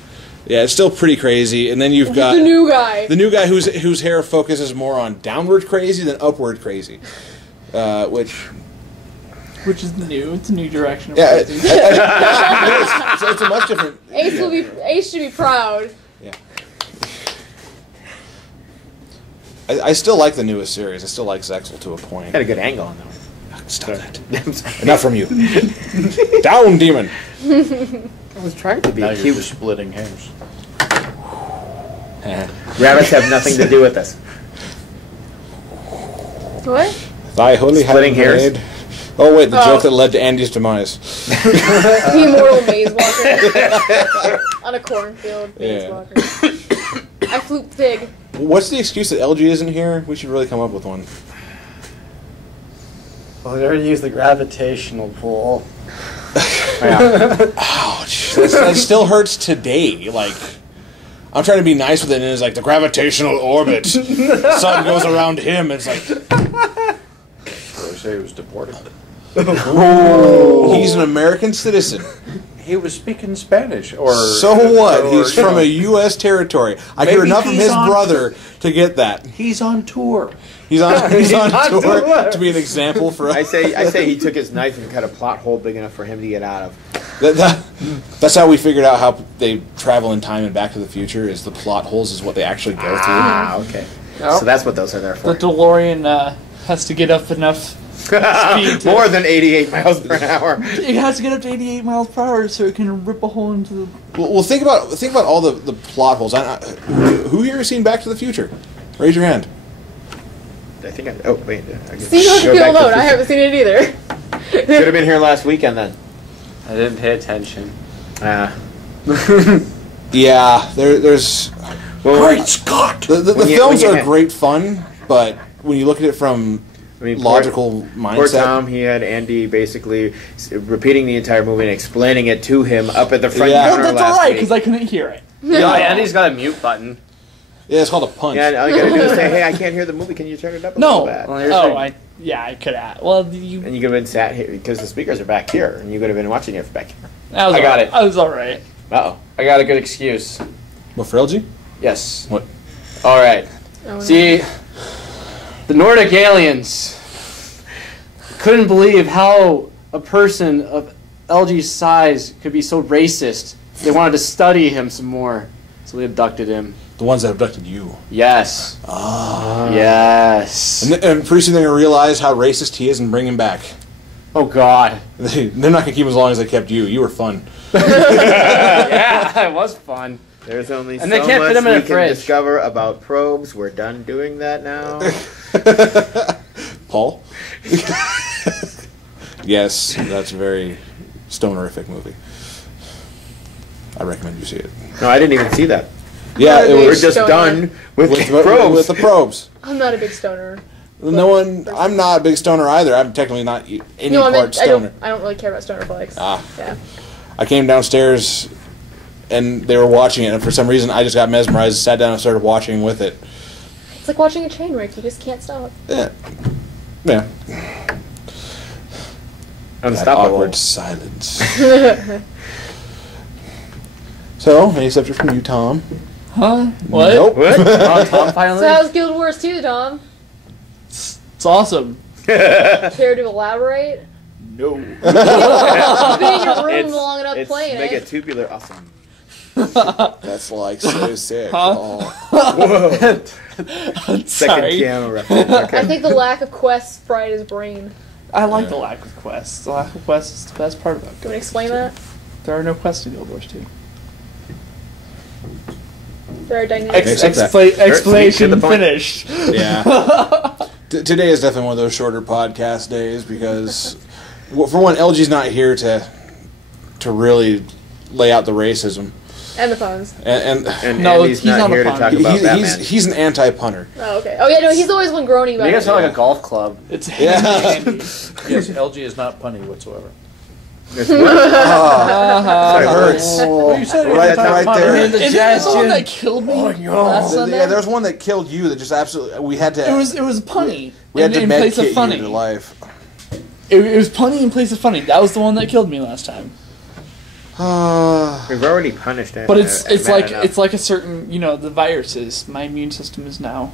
yeah, it's still pretty crazy. And then you've got The new guy. the new guy whose hair focuses more on downward crazy than upward crazy, which Which is new. It's a new direction. Of yeah, crazy. it's a much different. Ace should be proud. Yeah. I still like the newest series. I still like Zexel to a point. Had a good angle on that one. Stop that. Enough from you. Down, demon. I was trying to be Now you're cute. just splitting hairs. Rabbits have nothing to do with this. What? Thy holy Splitting hairs? handmaid. Oh wait, the joke that led to Andy's demise. The immortal maze walker. On a cornfield maze Yeah. walker. I fluked big. What's the excuse that LG isn't here? We should really come up with one. Well, they already used the gravitational pull. Ouch. That still hurts today. Like, I'm trying to be nice with it, and it's like the gravitational orbit. Sun goes around him. It's like So they say he was deported. he's an American citizen. He was speaking Spanish, or So what? He's or, from you a know, U.S. territory. I hear Maybe enough from he's his on- brother to get that. He's on tour. He's on on tour tour. to be an example for us. I say he took his knife and cut a plot hole big enough for him to get out of. That's how we figured out how they travel in time and Back to the Future. Is the plot holes is what they actually go through. Ah, okay. So that's what those are there The for. DeLorean has to get up enough. speed to- More than 88 miles per hour. It has to get up to 88 miles per hour so it can rip a hole into the. Well, think about all the plot holes. Who here has seen Back to the Future? Raise your hand. I think I. Oh wait. I guess- See, don't go feel back to alone. the- I haven't seen it either. Should have been here last weekend then. I didn't pay attention. Yeah, there's Well, Great Scott! the When you- films when you are had- great fun, but when you look at it from I mean, logical Poor mindset, Tom, he had Andy basically repeating the entire movie and explaining it to him up at the front Yeah. counter That's last alright week. because I couldn't hear it. Yeah, Andy's got a mute button. yeah, it's called a punch. Yeah, and all you gotta do is say, "Hey, I can't hear the movie. Can you turn it up a No. little bit?" Well, here's Oh, your- I could have. Well, you. And you could have been sat here because the speakers are back here, and you could have been watching it back here. I I got it. I was alright. Uh I got a good excuse. What for LG? Yes. What? All right. Oh, no. See, the Nordic aliens couldn't believe how a person of LG's size could be so racist. They wanted to study him some more. So So we abducted him. The ones that abducted you. Yes. Yes. And pretty soon they're going to realize how racist he is and bring him back. Oh, God. They're not going to keep him as long as they kept you. You were fun. Yeah, it was fun. There's only And so they can't much fit 'em in we a can fridge. discover about probes. We're done doing that now. Paul? Yes, that's a very stonerific movie. I recommend you see it. No, I didn't even see that. Yeah, it We're was just Stoner. done with with probes. with the probes. I'm not a big stoner. No one. I'm not a big stoner either. I'm technically not any No, I mean, part stoner. I don't really care about stoner flicks. Ah. Yeah. I came downstairs, and they were watching it, and for some reason, I just got mesmerized, sat down, and started watching with it. It's like watching a train wreck. You just can't stop. Yeah. Yeah. That Unstoppable. awkward silence. So, any subject from you, Tom? Huh? What? Nope. What? Oh, Tom finally? So how's Guild Wars 2, Tom? It's awesome. Care to elaborate? No. You've been in your room It's- long enough It's playing mega it. tubular awesome. That's like so sick. Huh? Oh. Second Sorry. piano reference. I Okay. think the lack of quests fried his brain. I like the lack of quests. The lack of quests is the best part about Can we Guild explain Wars that? 2. There are no quests in Guild Wars 2. There are dynamics. Except that. Speak to Explanation the point. finished. Yeah. Today is definitely one of those shorter podcast days because, well, for one, LG's not here to really lay out the racism, And the puns. and And No, Andy's he's not not a here to pun. talk about Batman. he's an anti-punter. Oh, okay. Oh, yeah, no, he's always one groaning about You it. guys sound like a golf club. It's Yeah. handy. Yes, LG is not punny whatsoever. There's what? It hurts. Well, you said it Right, was right punny. there. Is this the one that killed me last Sunday? Yeah, there was one that killed you that just absolutely we had to. It was punny. we had to in place of medicate funny. you to life. It was punny in place of funny. That was the one that killed me last time. We've already punished it. But it's like a certain the viruses. My immune system is now.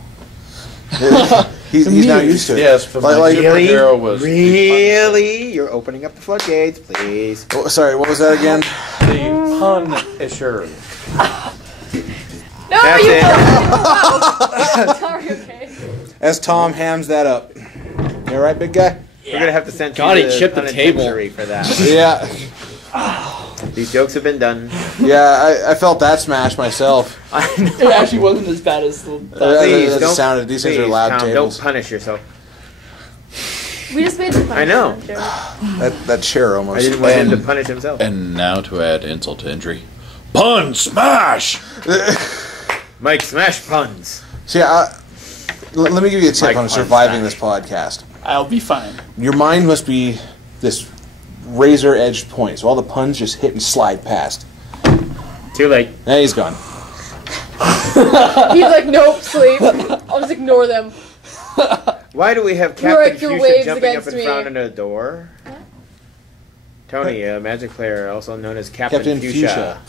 He's not used to it. Yes, but my Like- superhero was Really? You're opening up the floodgates, please. Oh, sorry, what was that again? the Punisher. No, That's you it. won't. Sorry, okay. As Tom hams that up. You all right, big guy? We're gonna have to send God, you he the chipped the table. penitentiary for that. Yeah. These jokes have been done. Yeah, I felt that smash myself. I know. It actually wasn't as bad as the. Please, That don't, sounded. These things are please, loud Tom, tables. Don't punish yourself. We just made the I know. That chair almost. I didn't want him to punish himself. And now to add insult to injury. Pun smash! Mike, smash puns. See, let me give you a tip Mike on Hunt surviving smash. this podcast. I'll be fine. Your mind must be this razor-edged point, so all the puns just hit and slide past. Too late. Now he's gone. He's like, nope, sleep. I'll just ignore them. Why do we have Break Captain your Fuchsia waves jumping up against in me. front of a door? Tony, a magic player, also known as Captain, Captain Fuchsia. Fuchsia.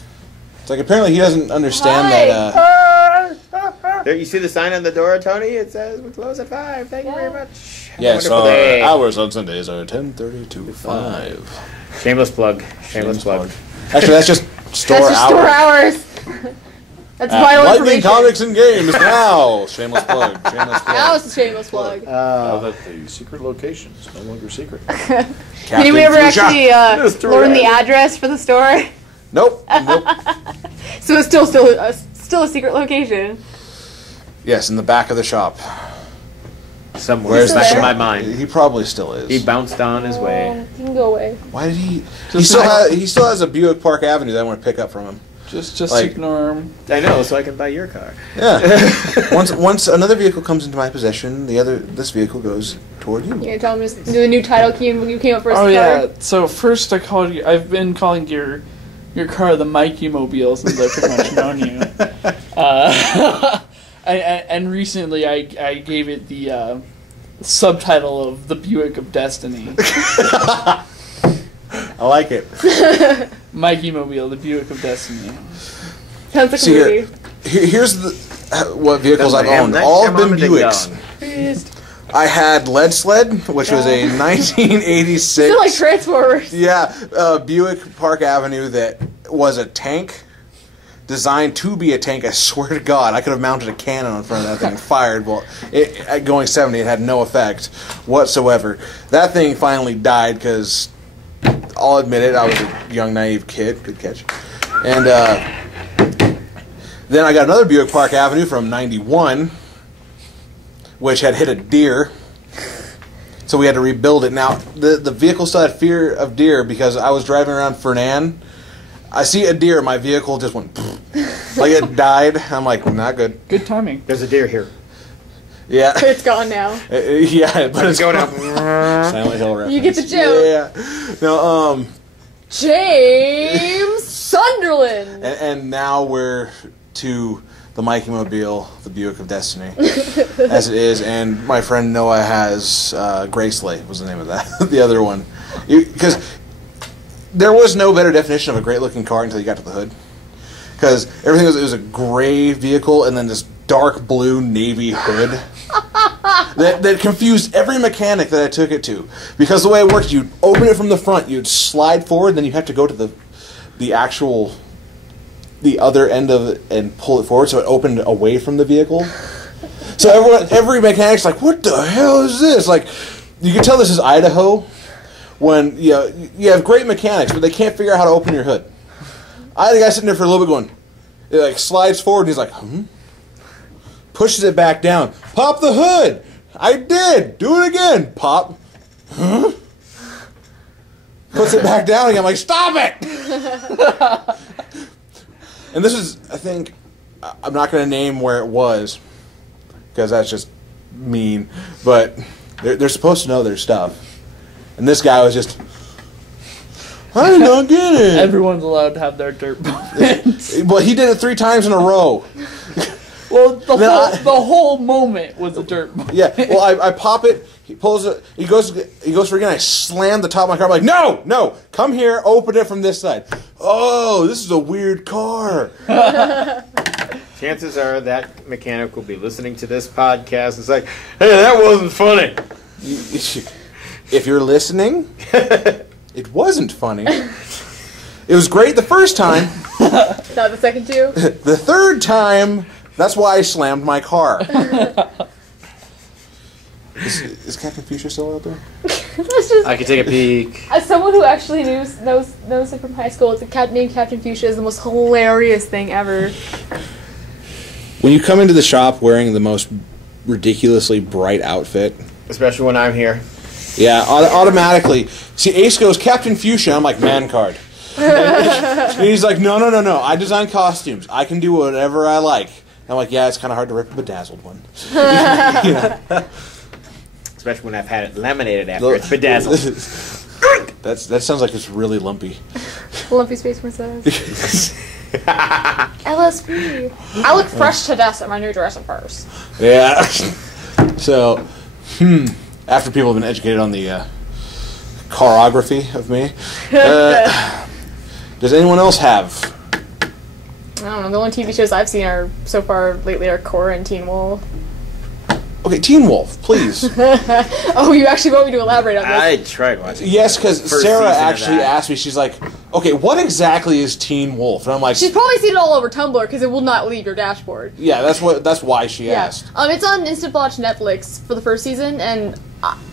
It's like apparently he doesn't understand Hi. that. There, you see the sign on the door, Tony? It says we close at 5. Thank you very much. Have a Yes, wonderful day. hours on Sundays are 10:30 to 5. Shameless plug. Shameless plug. Actually, that's just store That's just hours. store hours. That's vital Lightning information. Comics and Games now. Shameless plug. Shameless That plug. was a shameless plug. Now that the secret location is no longer secret. Did Captain anyone ever Fuchsia. actually learn the address for the store? Nope. Nope. So it's still a secret location. Yes, in the back of the shop. Somewhere Where's back there? in my mind. He probably still is. He bounced on his way. He can go away. Why did he? He still has a Buick Park Avenue that I want to pick up from him. Just Like- ignore him. I know, so I can buy your car. Yeah. once another vehicle comes into my possession, this vehicle goes toward you. You gonna tell him just the new title key you came up for his Oh car? yeah. So first I've been calling your car the Mikey Mobile since I've pretty much known you. And recently I gave it the subtitle of the Buick of Destiny. I like it. Mikey Mobile, the Buick of Destiny. Sounds like See, a movie. Here's what vehicles I've owned. All have been Buicks. I had Lead Sled, which was a 1986. They're like Transformers. Yeah, Buick Park Avenue that was a tank designed to be a tank. I swear to God, I could have mounted a cannon in front of that thing and fired. Well, at going 70, it had no effect whatsoever. That thing finally died because, I'll admit it, I was a young, naive kid. Good catch. And then I got another Buick Park Avenue from 91, which had hit a deer. So we had to rebuild it. Now, the vehicle still had fear of deer because I was driving around Fernan. I see a deer, my vehicle just went like it died. I'm like, not good. Good timing. There's a deer here. Yeah. It's gone now. Yeah, but it's going up. Silent Hill reference. You get the joke. Yeah. No, James Sunderland. and now we're to the Mikey Mobile, the Buick of Destiny, as it is. And my friend Noah has Graceley was the name of that, the other one, because there was no better definition of a great-looking car until you got to the hood. Because everything it was a gray vehicle and then this dark blue navy hood that confused every mechanic that I took it to. Because the way it worked, you'd open it from the front, you'd slide forward, then you have to go to the other end of it and pull it forward so it opened away from the vehicle. So every mechanic's like, what the hell is this? Like, you can tell this is Idaho when you have great mechanics, but they can't figure out how to open your hood. I had a guy sitting there for a little bit going, it like slides forward and he's like, pushes it back down. Pop the hood. I did. Do it again. Pop. Puts it back down again. I'm like, stop it. And this is, I think, I'm not going to name where it was because that's just mean, but they're supposed to know their stuff. And this guy was just, I don't get it. Everyone's allowed to have their dirt moments. Well, he did it 3 times in a row. Well, the whole moment was a dirt moment. Yeah. Well, I pop it. He pulls it. He goes for it again. I slam the top of my car. I'm like, no, come here. Open it from this side. Oh, this is a weird car. Chances are that mechanic will be listening to this podcast. It's like, hey, that wasn't funny. If you're listening, it wasn't funny. It was great the first time. Not the second two? The third time, that's why I slammed my car. Is Captain Fuchsia still out there? I could take a peek. As someone who actually knows it from high school, the name Captain Fuchsia is the most hilarious thing ever. When you come into the shop wearing the most ridiculously bright outfit, especially when I'm here. Yeah, automatically. See, Ace goes, Captain Fuchsia. I'm like, man card. And he's like, no. I design costumes. I can do whatever I like. And I'm like, yeah, it's kind of hard to rip a bedazzled one. Especially when I've had it laminated after it's bedazzled. That sounds like it's really lumpy. Lumpy Space Princess. LSP. I look fresh to death at my new dress in Paris. Yeah. So, after people have been educated on the choreography of me, does anyone else have? I don't know. The only TV shows I've seen so far lately are Korra and Teen Wolf. Okay, Teen Wolf, please. Oh, you actually want me to elaborate on this? I tried watching. Yes, because Sarah actually asked me. She's like, "Okay, what exactly is Teen Wolf?" And I'm like, she's probably seen it all over Tumblr because it will not leave your dashboard. Yeah, that's why she asked. It's on Instant Watch Netflix for the first season, and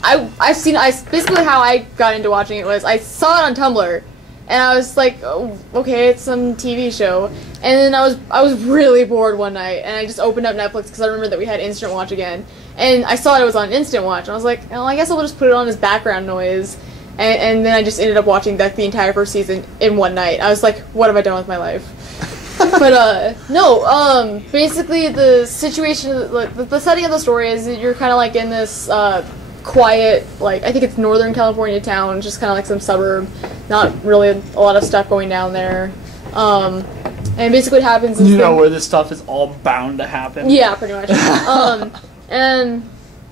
I've seen. Basically how I got into watching it was I saw it on Tumblr, and I was like, oh, okay, it's some TV show. And then I was really bored one night, and I just opened up Netflix because I remember that we had Instant Watch again. And I saw it was on Instant Watch, and I was like, well, I guess I'll just put it on as background noise. And then I just ended up watching the entire first season in one night. I was like, what have I done with my life? But, no, basically the situation, the setting of the story is that you're kind of like in this, quiet, like, I think it's Northern California town, just kind of like some suburb, not really a lot of stuff going down there. And basically what happens is... You know where this stuff is all bound to happen. Yeah, pretty much. And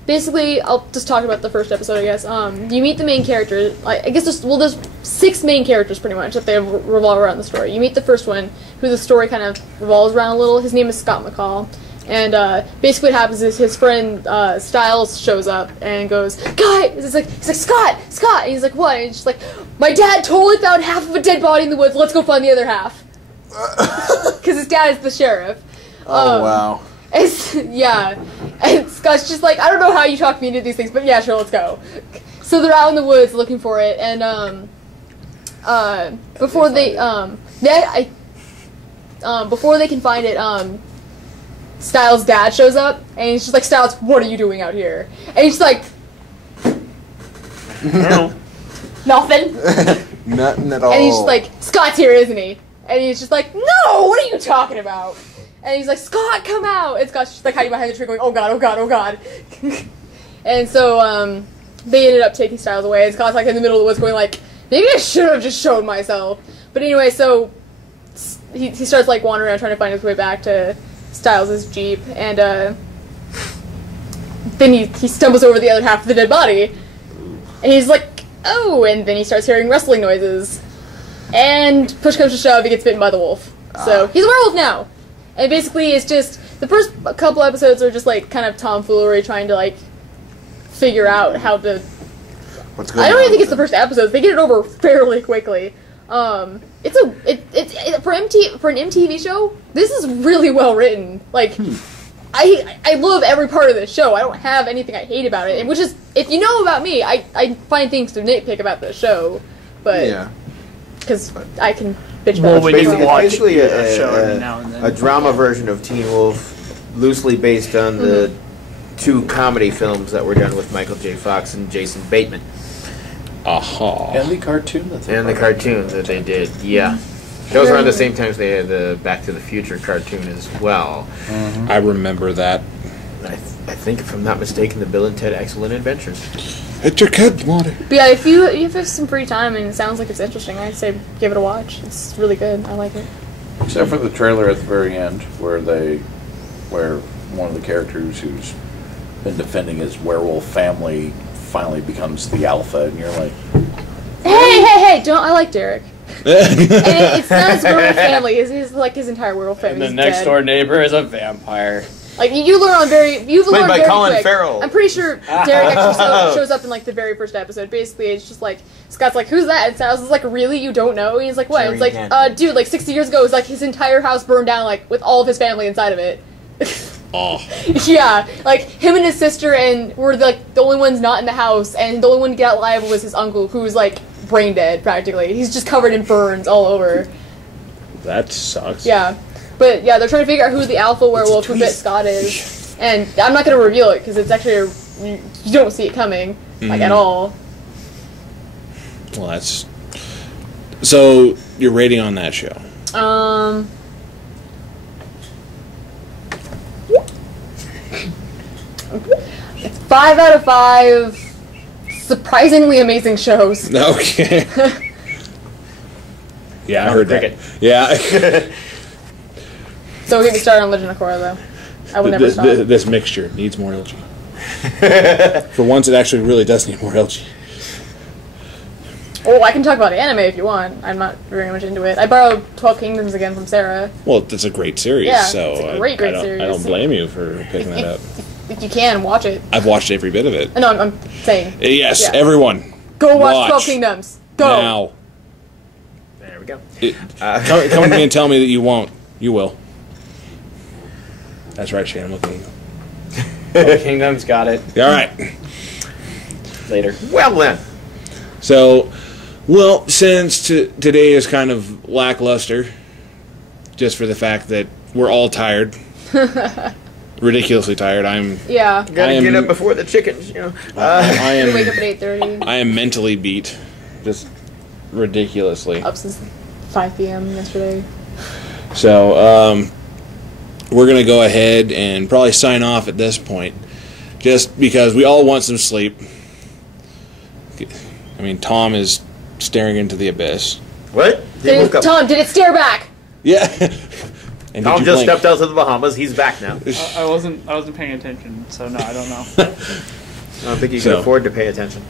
basically, I'll just talk about the first episode, I guess. You meet the main character. I guess there's 6 main characters, pretty much, that they revolve around the story. You meet the first one, who the story kind of revolves around a little. His name is Scott McCall. And basically what happens is his friend Styles shows up and goes, Guy! He's like, Scott! And he's like, what? And he's just like, my dad totally found half of a dead body in the woods. Let's go find the other half. because his dad is the sheriff. Oh, wow. And Scott's just like, I don't know how you talk me into these things, but yeah, sure, let's go. So they're out in the woods looking for it, and before they can find it, Styles' dad shows up, and he's just like, Styles, what are you doing out here? And he's just like, nothing. Nothing at all. And he's just like, Scott's here, isn't he? And he's just like, no, what are you talking about? And he's like, Scott, come out! And Scott's just like hiding behind the tree going, oh god, oh god, oh god. And so, they ended up taking Styles away, and Scott's like in the middle of the woods going like, maybe I should have just shown myself. But anyway, so he starts like wandering around trying to find his way back to Styles' Jeep, and then he stumbles over the other half of the dead body. And he's like, oh, and then he starts hearing rustling noises. And push comes to shove, he gets bitten by the wolf. So he's a werewolf now. And basically it's just, the first couple episodes are just like kind of tomfoolery trying to like figure out how to... What's going on? I don't even think it's the first episodes. They get it over fairly quickly. It's for an MTV show, this is really well written. Like, I love every part of this show. I don't have anything I hate about it. Which is, if you know about me, I find things to nitpick about this show. But, Yeah. because I can bitch Well, about when it. you watch basically the show every now and then. a drama version of Teen Wolf, loosely based on the two comedy films that were done with Michael J. Fox and Jason Bateman. Aha. And the cartoon that they And the brought. cartoon that they did, yeah. Those were around the same time as they had the Back to the Future cartoon as well. I remember that. I think, if I'm not mistaken, the Bill and Ted Excellent Adventures. It's your kid, Monty. But yeah, if you have some free time and it sounds like it's interesting, I'd say give it a watch. It's really good. I like it. Except for the trailer at the very end, where one of the characters who's been defending his werewolf family finally becomes the alpha, and you're like, Hey! Don't I like Derek? And it's not his werewolf family. His entire werewolf family. And the is next dead. door neighbor is a vampire. Like you learn on you've learned by very Colin quick. Farrell. I'm pretty sure Derek actually shows up in like the very first episode. Basically, it's just like Scott's like, "Who's that?" And Styles is like, "Really? You don't know?" And he's like, "What?" Jerry It's like, Hansen. dude, like 60 years ago, it was like his entire house burned down, like with all of his family inside of it. Oh. Yeah, like him and his sister and were like the only ones not in the house, and the only one to get out alive was his uncle, who's like brain dead practically. He's just covered in burns all over. That sucks. Yeah, but yeah, they're trying to figure out who the alpha werewolf who bit Scott is. And I'm not going to reveal it because it's actually you don't see it coming like at all. Well, that's... So, your rating on that show? 5 out of 5 surprisingly amazing shows. Okay. Yeah, I heard cricket. that. Yeah. Don't get me started on Legend of Korra though. I will never stop. This mixture needs more LG. For once, it actually really does need more LG. Oh, I can talk about anime if you want. I'm not very much into it. I borrowed 12 Kingdoms again from Sarah. Well, it's a great series, Yeah, so it's a great I don't, series. I don't blame you for picking that up. If you can, watch it. I've watched every bit of it. No, I'm saying. Yes, Yeah. everyone. Go watch 12 Kingdoms. Go! Now. There we go. Come to me and tell me that you won't. You will. That's right, Shane. I'm looking at you. Kingdom's got it. All right. Later. Well then. So, well, since today is kind of lackluster, just for the fact that we're all tired, ridiculously tired. Yeah. Gotta get up before the chickens, you know. I We wake up am at 8:30. I am mentally beat, just ridiculously. Up since 5 p.m. yesterday. So, we're gonna go ahead and probably sign off at this point, just because we all want some sleep. I mean, Tom is staring into the abyss. What? He woke up. Tom, did it stare back? Yeah. And Tom did you just blink? stepped out of the Bahamas. He's back now. I wasn't paying attention, so no, I don't know. I don't think you can So. afford to pay attention.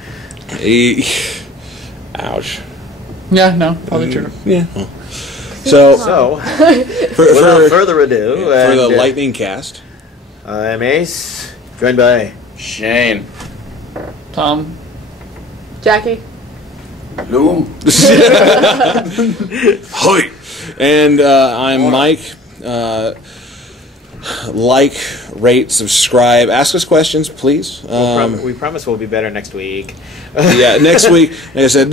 Ouch. Yeah, no, probably true. Yeah. Well. So, So, for without further ado, for the and, lightning cast, I'm Ace, joined by Shane. Tom, Jackie? Loom. Hi. And I'm Mike. like, rate, subscribe, ask us questions, please. We promise we'll be better next week. Yeah, next week, like I said,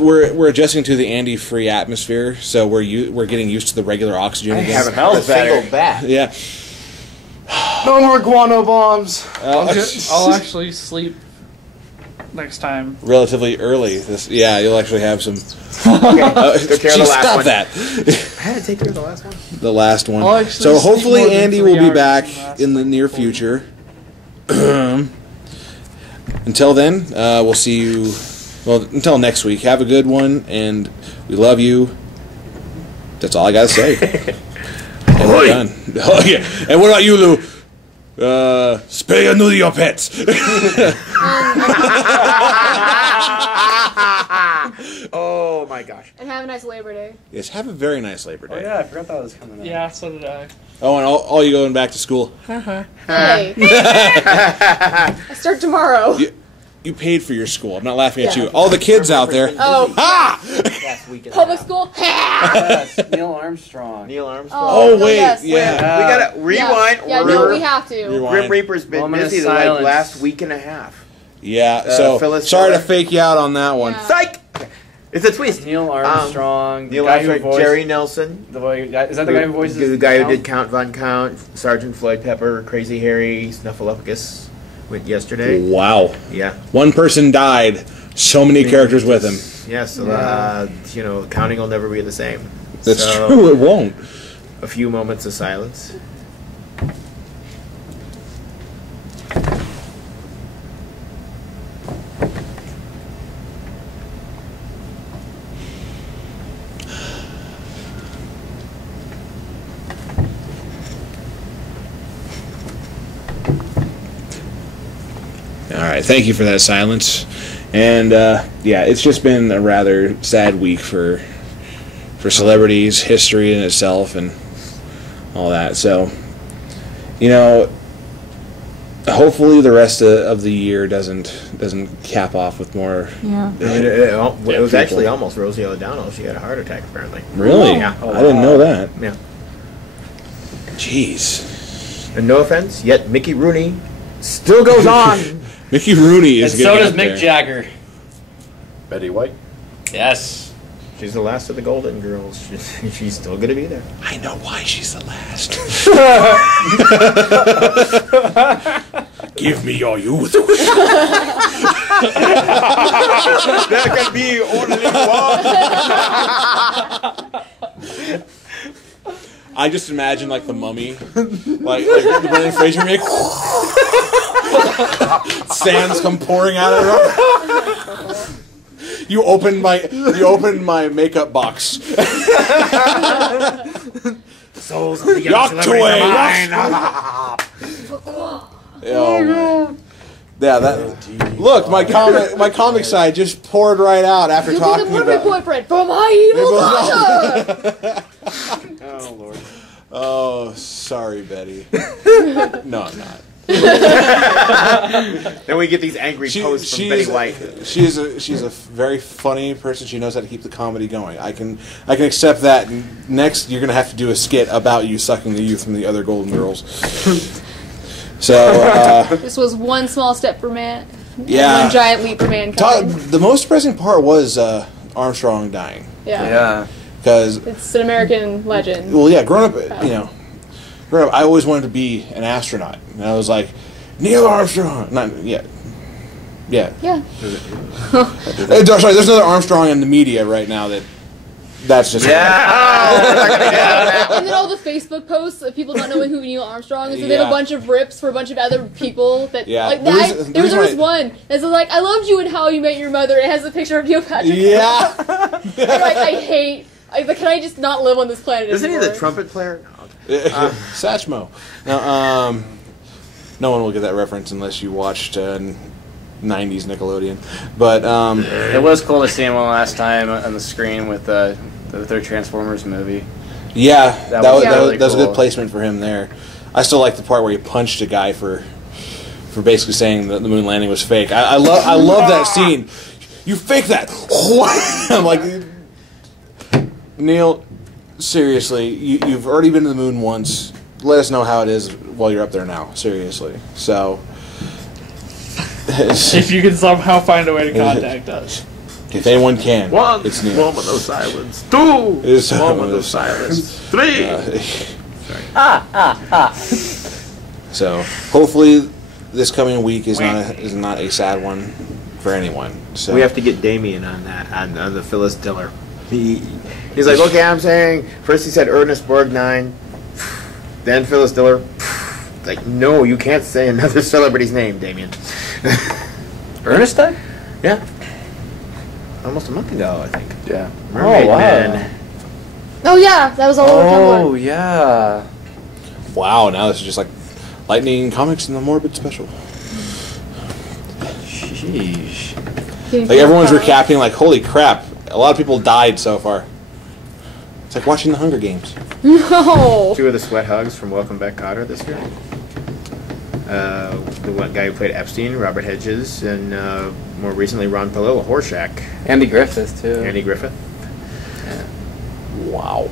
we're adjusting to the Andy-free atmosphere, so we're getting used to the regular oxygen again. haven't heard a single bat. Yeah. No more guano bombs. I'll actually sleep next time. Relatively early. You'll actually have some. Okay, took care of the last stop one. that. I had to take care of the last one. The last one. I'll actually So sleep more hopefully than Andy 3 will be hours back from last in the near future. Until then, we'll see you. Well, until next week. Have a good one, and we love you. That's all I gotta say. And we're done. Oh yeah. And what about you, Lou? Spay or neuter your pets. Oh my gosh. And have a nice Labor Day. Yes, have a very nice Labor Day. Oh yeah, I forgot that was coming up. Yeah, so did I. Oh, and all you going back to school. Hey. I start tomorrow. You paid for your school. I'm not laughing at you. All the kids out there. Oh. Ah! Last week and a Public half. school? Yes, Neil Armstrong. Neil Armstrong. Oh, no, wait, yes. yeah. We gotta rewind. Yeah, no, we have to. Rewind. Grim Reaper's been Moment of busy the like silence. last week and a half. Yeah, so Phyllis sorry to Diller. fake you out on that one. Yeah. Psych! It's a twist. Neil Armstrong. Neil the guy who Armstrong, voiced Jerry Nelson. the boy. Is that the guy who voices The guy who Count? did Count Von Count, Sergeant Floyd Pepper, Crazy Harry, Snuffleupagus went yesterday. Wow. Yeah. One person died, so many characters with him. Yes, counting will never be the same. That's So, true, it won't. A few moments of silence. Alright, thank you for that silence. And, it's just been a rather sad week for celebrities, history in itself, and all that. So, hopefully the rest of the year doesn't cap off with more. Yeah. It was people. actually almost Rosie O'Donnell. She had a heart attack, apparently. Really? Yeah. I didn't know that. Yeah. Jeez. And no offense, yet Mickey Rooney still goes on. Mickey Rooney And is so getting does up Mick there. Jagger. Betty White. Yes. She's the last of the Golden Girls. She's still going to be there. I know why she's the last. Give me your youth. There can be only one. I just imagine like the Mummy, like the Brendan Fraser remake. Sands come pouring out of her. You opened my makeup box. Souls of the young Yacht celebrities away. are mine. Oh man. Yeah, that. Look, my comic side just poured right out after You'll be talking the perfect about. boyfriend for my evil daughter! Oh, Lord. Oh, sorry, Betty. No, I'm not. Then we get these angry posts from Betty White. She's a very funny person. She knows how to keep the comedy going. I can accept that. Next, you're gonna have to do a skit about you sucking the youth from the other Golden Girls. So This was one small step for man. Yeah. One giant leap for mankind. the most depressing part was Armstrong dying, Yeah. because It's an American legend. well, yeah, growing up, I always wanted to be an astronaut, and I was like, Neil Armstrong, not yet. Yeah. Yeah. Sorry, there's another Armstrong in the media right now that's just And then all the Facebook posts of people not knowing who Neil Armstrong is, and then Yeah. a bunch of rips for a bunch of other people that Yeah. like The that. reason- the there was reason one that's like, "I loved you in How You Met Your Mother." It has a picture of Neil Patrick. Yeah. And, like, I hate. Like, can I just not live on this planet Isn't he anymore? the trumpet player? Satchmo. Now, no one will get that reference unless you watched 90s Nickelodeon. But It was cool to see him one last time on the screen with the third Transformers movie. yeah, that was really a good cool. placement for him there. I still like the part where he punched a guy for basically saying that the moon landing was fake. I love that scene. You fake that. I'm like, Neil, seriously, you've already been to the moon once. Let us know how it is while you're up there now. Seriously. So, If you can somehow find a way to contact us. if anyone can, One it's Neil. moment of silence. Two It's moment of silence. Three. So hopefully, this coming week is not a sad one for anyone. So We have to get Damien on that, on the Phyllis Diller. He's like, okay, I'm saying, first he said Ernest Borgnine, then Phyllis Diller. Like, no, you can't say another celebrity's name, Damien. Ernest died? Yeah. Almost a month ago, I think. Yeah. Mermaid wow. Man. Oh yeah, that was all over Oh Tumblr. yeah. wow, now this is just like Lightning Comics and the Morbid special. Sheesh. Like everyone's recapping, like, holy crap, a lot of people died so far. It's like watching the Hunger Games. No. 2 of the sweat hugs from Welcome Back, Kotter this year. The one guy who played Epstein, Robert Hedges, and more recently Ron Palillo, Horshack, Andy Griffith too. Andy Griffith. Wow.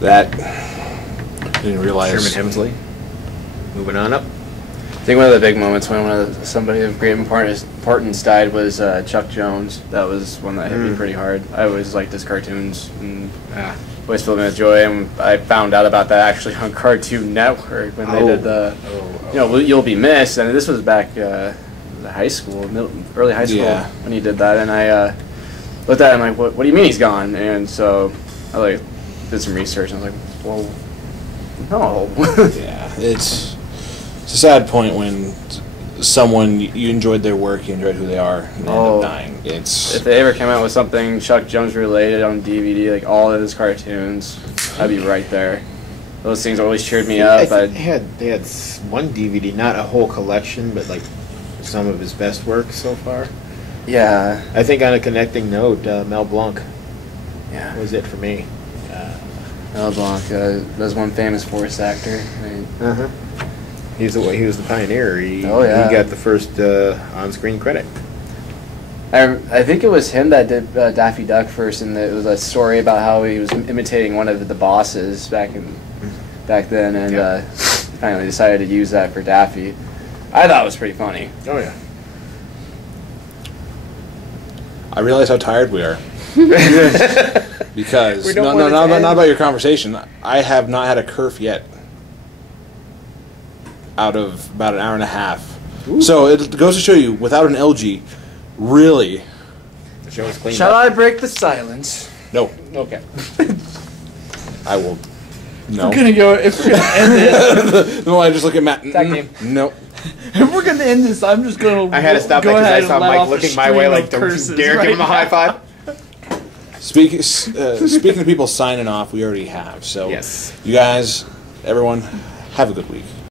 That I didn't realize. Sherman Hemsley. Moving on up. I think one of the big moments when somebody of great importance died was Chuck Jones. That was one that hit me pretty hard. I always liked his cartoons and always filled me with joy. And I found out about that actually on Cartoon Network when they did the, You'll Be Missed. And this was back high school, early high school when he did that. And I looked at it and I'm like, what do you mean he's gone? And so I did some research and I was like, well, no. Yeah, it's a sad point when someone you enjoyed their work, you enjoyed who they are, and they end up dying. If they ever came out with something Chuck Jones related on DVD, like all of his cartoons, I'd be right there. Those things always cheered me up. They had one DVD, not a whole collection, but like some of his best work so far. Yeah. I think on a connecting note, Mel Blanc. Yeah. Was it for me. Mel Blanc, was one famous voice actor. He was the pioneer. He got the first on-screen credit. I think it was him that did Daffy Duck first, and it was a story about how he was imitating one of the bosses back then, and finally decided to use that for Daffy. I thought it was pretty funny. Oh yeah. I realize how tired we are. Because not about your conversation. I have not had a kerf yet. Out of about an hour and a half. Ooh. So it goes to show you, without an LG, really. The show is clean. Shall I break the silence? No. Okay. I will. No. If we're gonna end this. No, I just look at Matt. Tag team. No. If we're gonna end this, I'm just gonna. I had to stop that because I saw Mike looking my way like, dare give him a high five. Speaking of people signing off, we already have. So, yes. You guys, everyone, have a good week.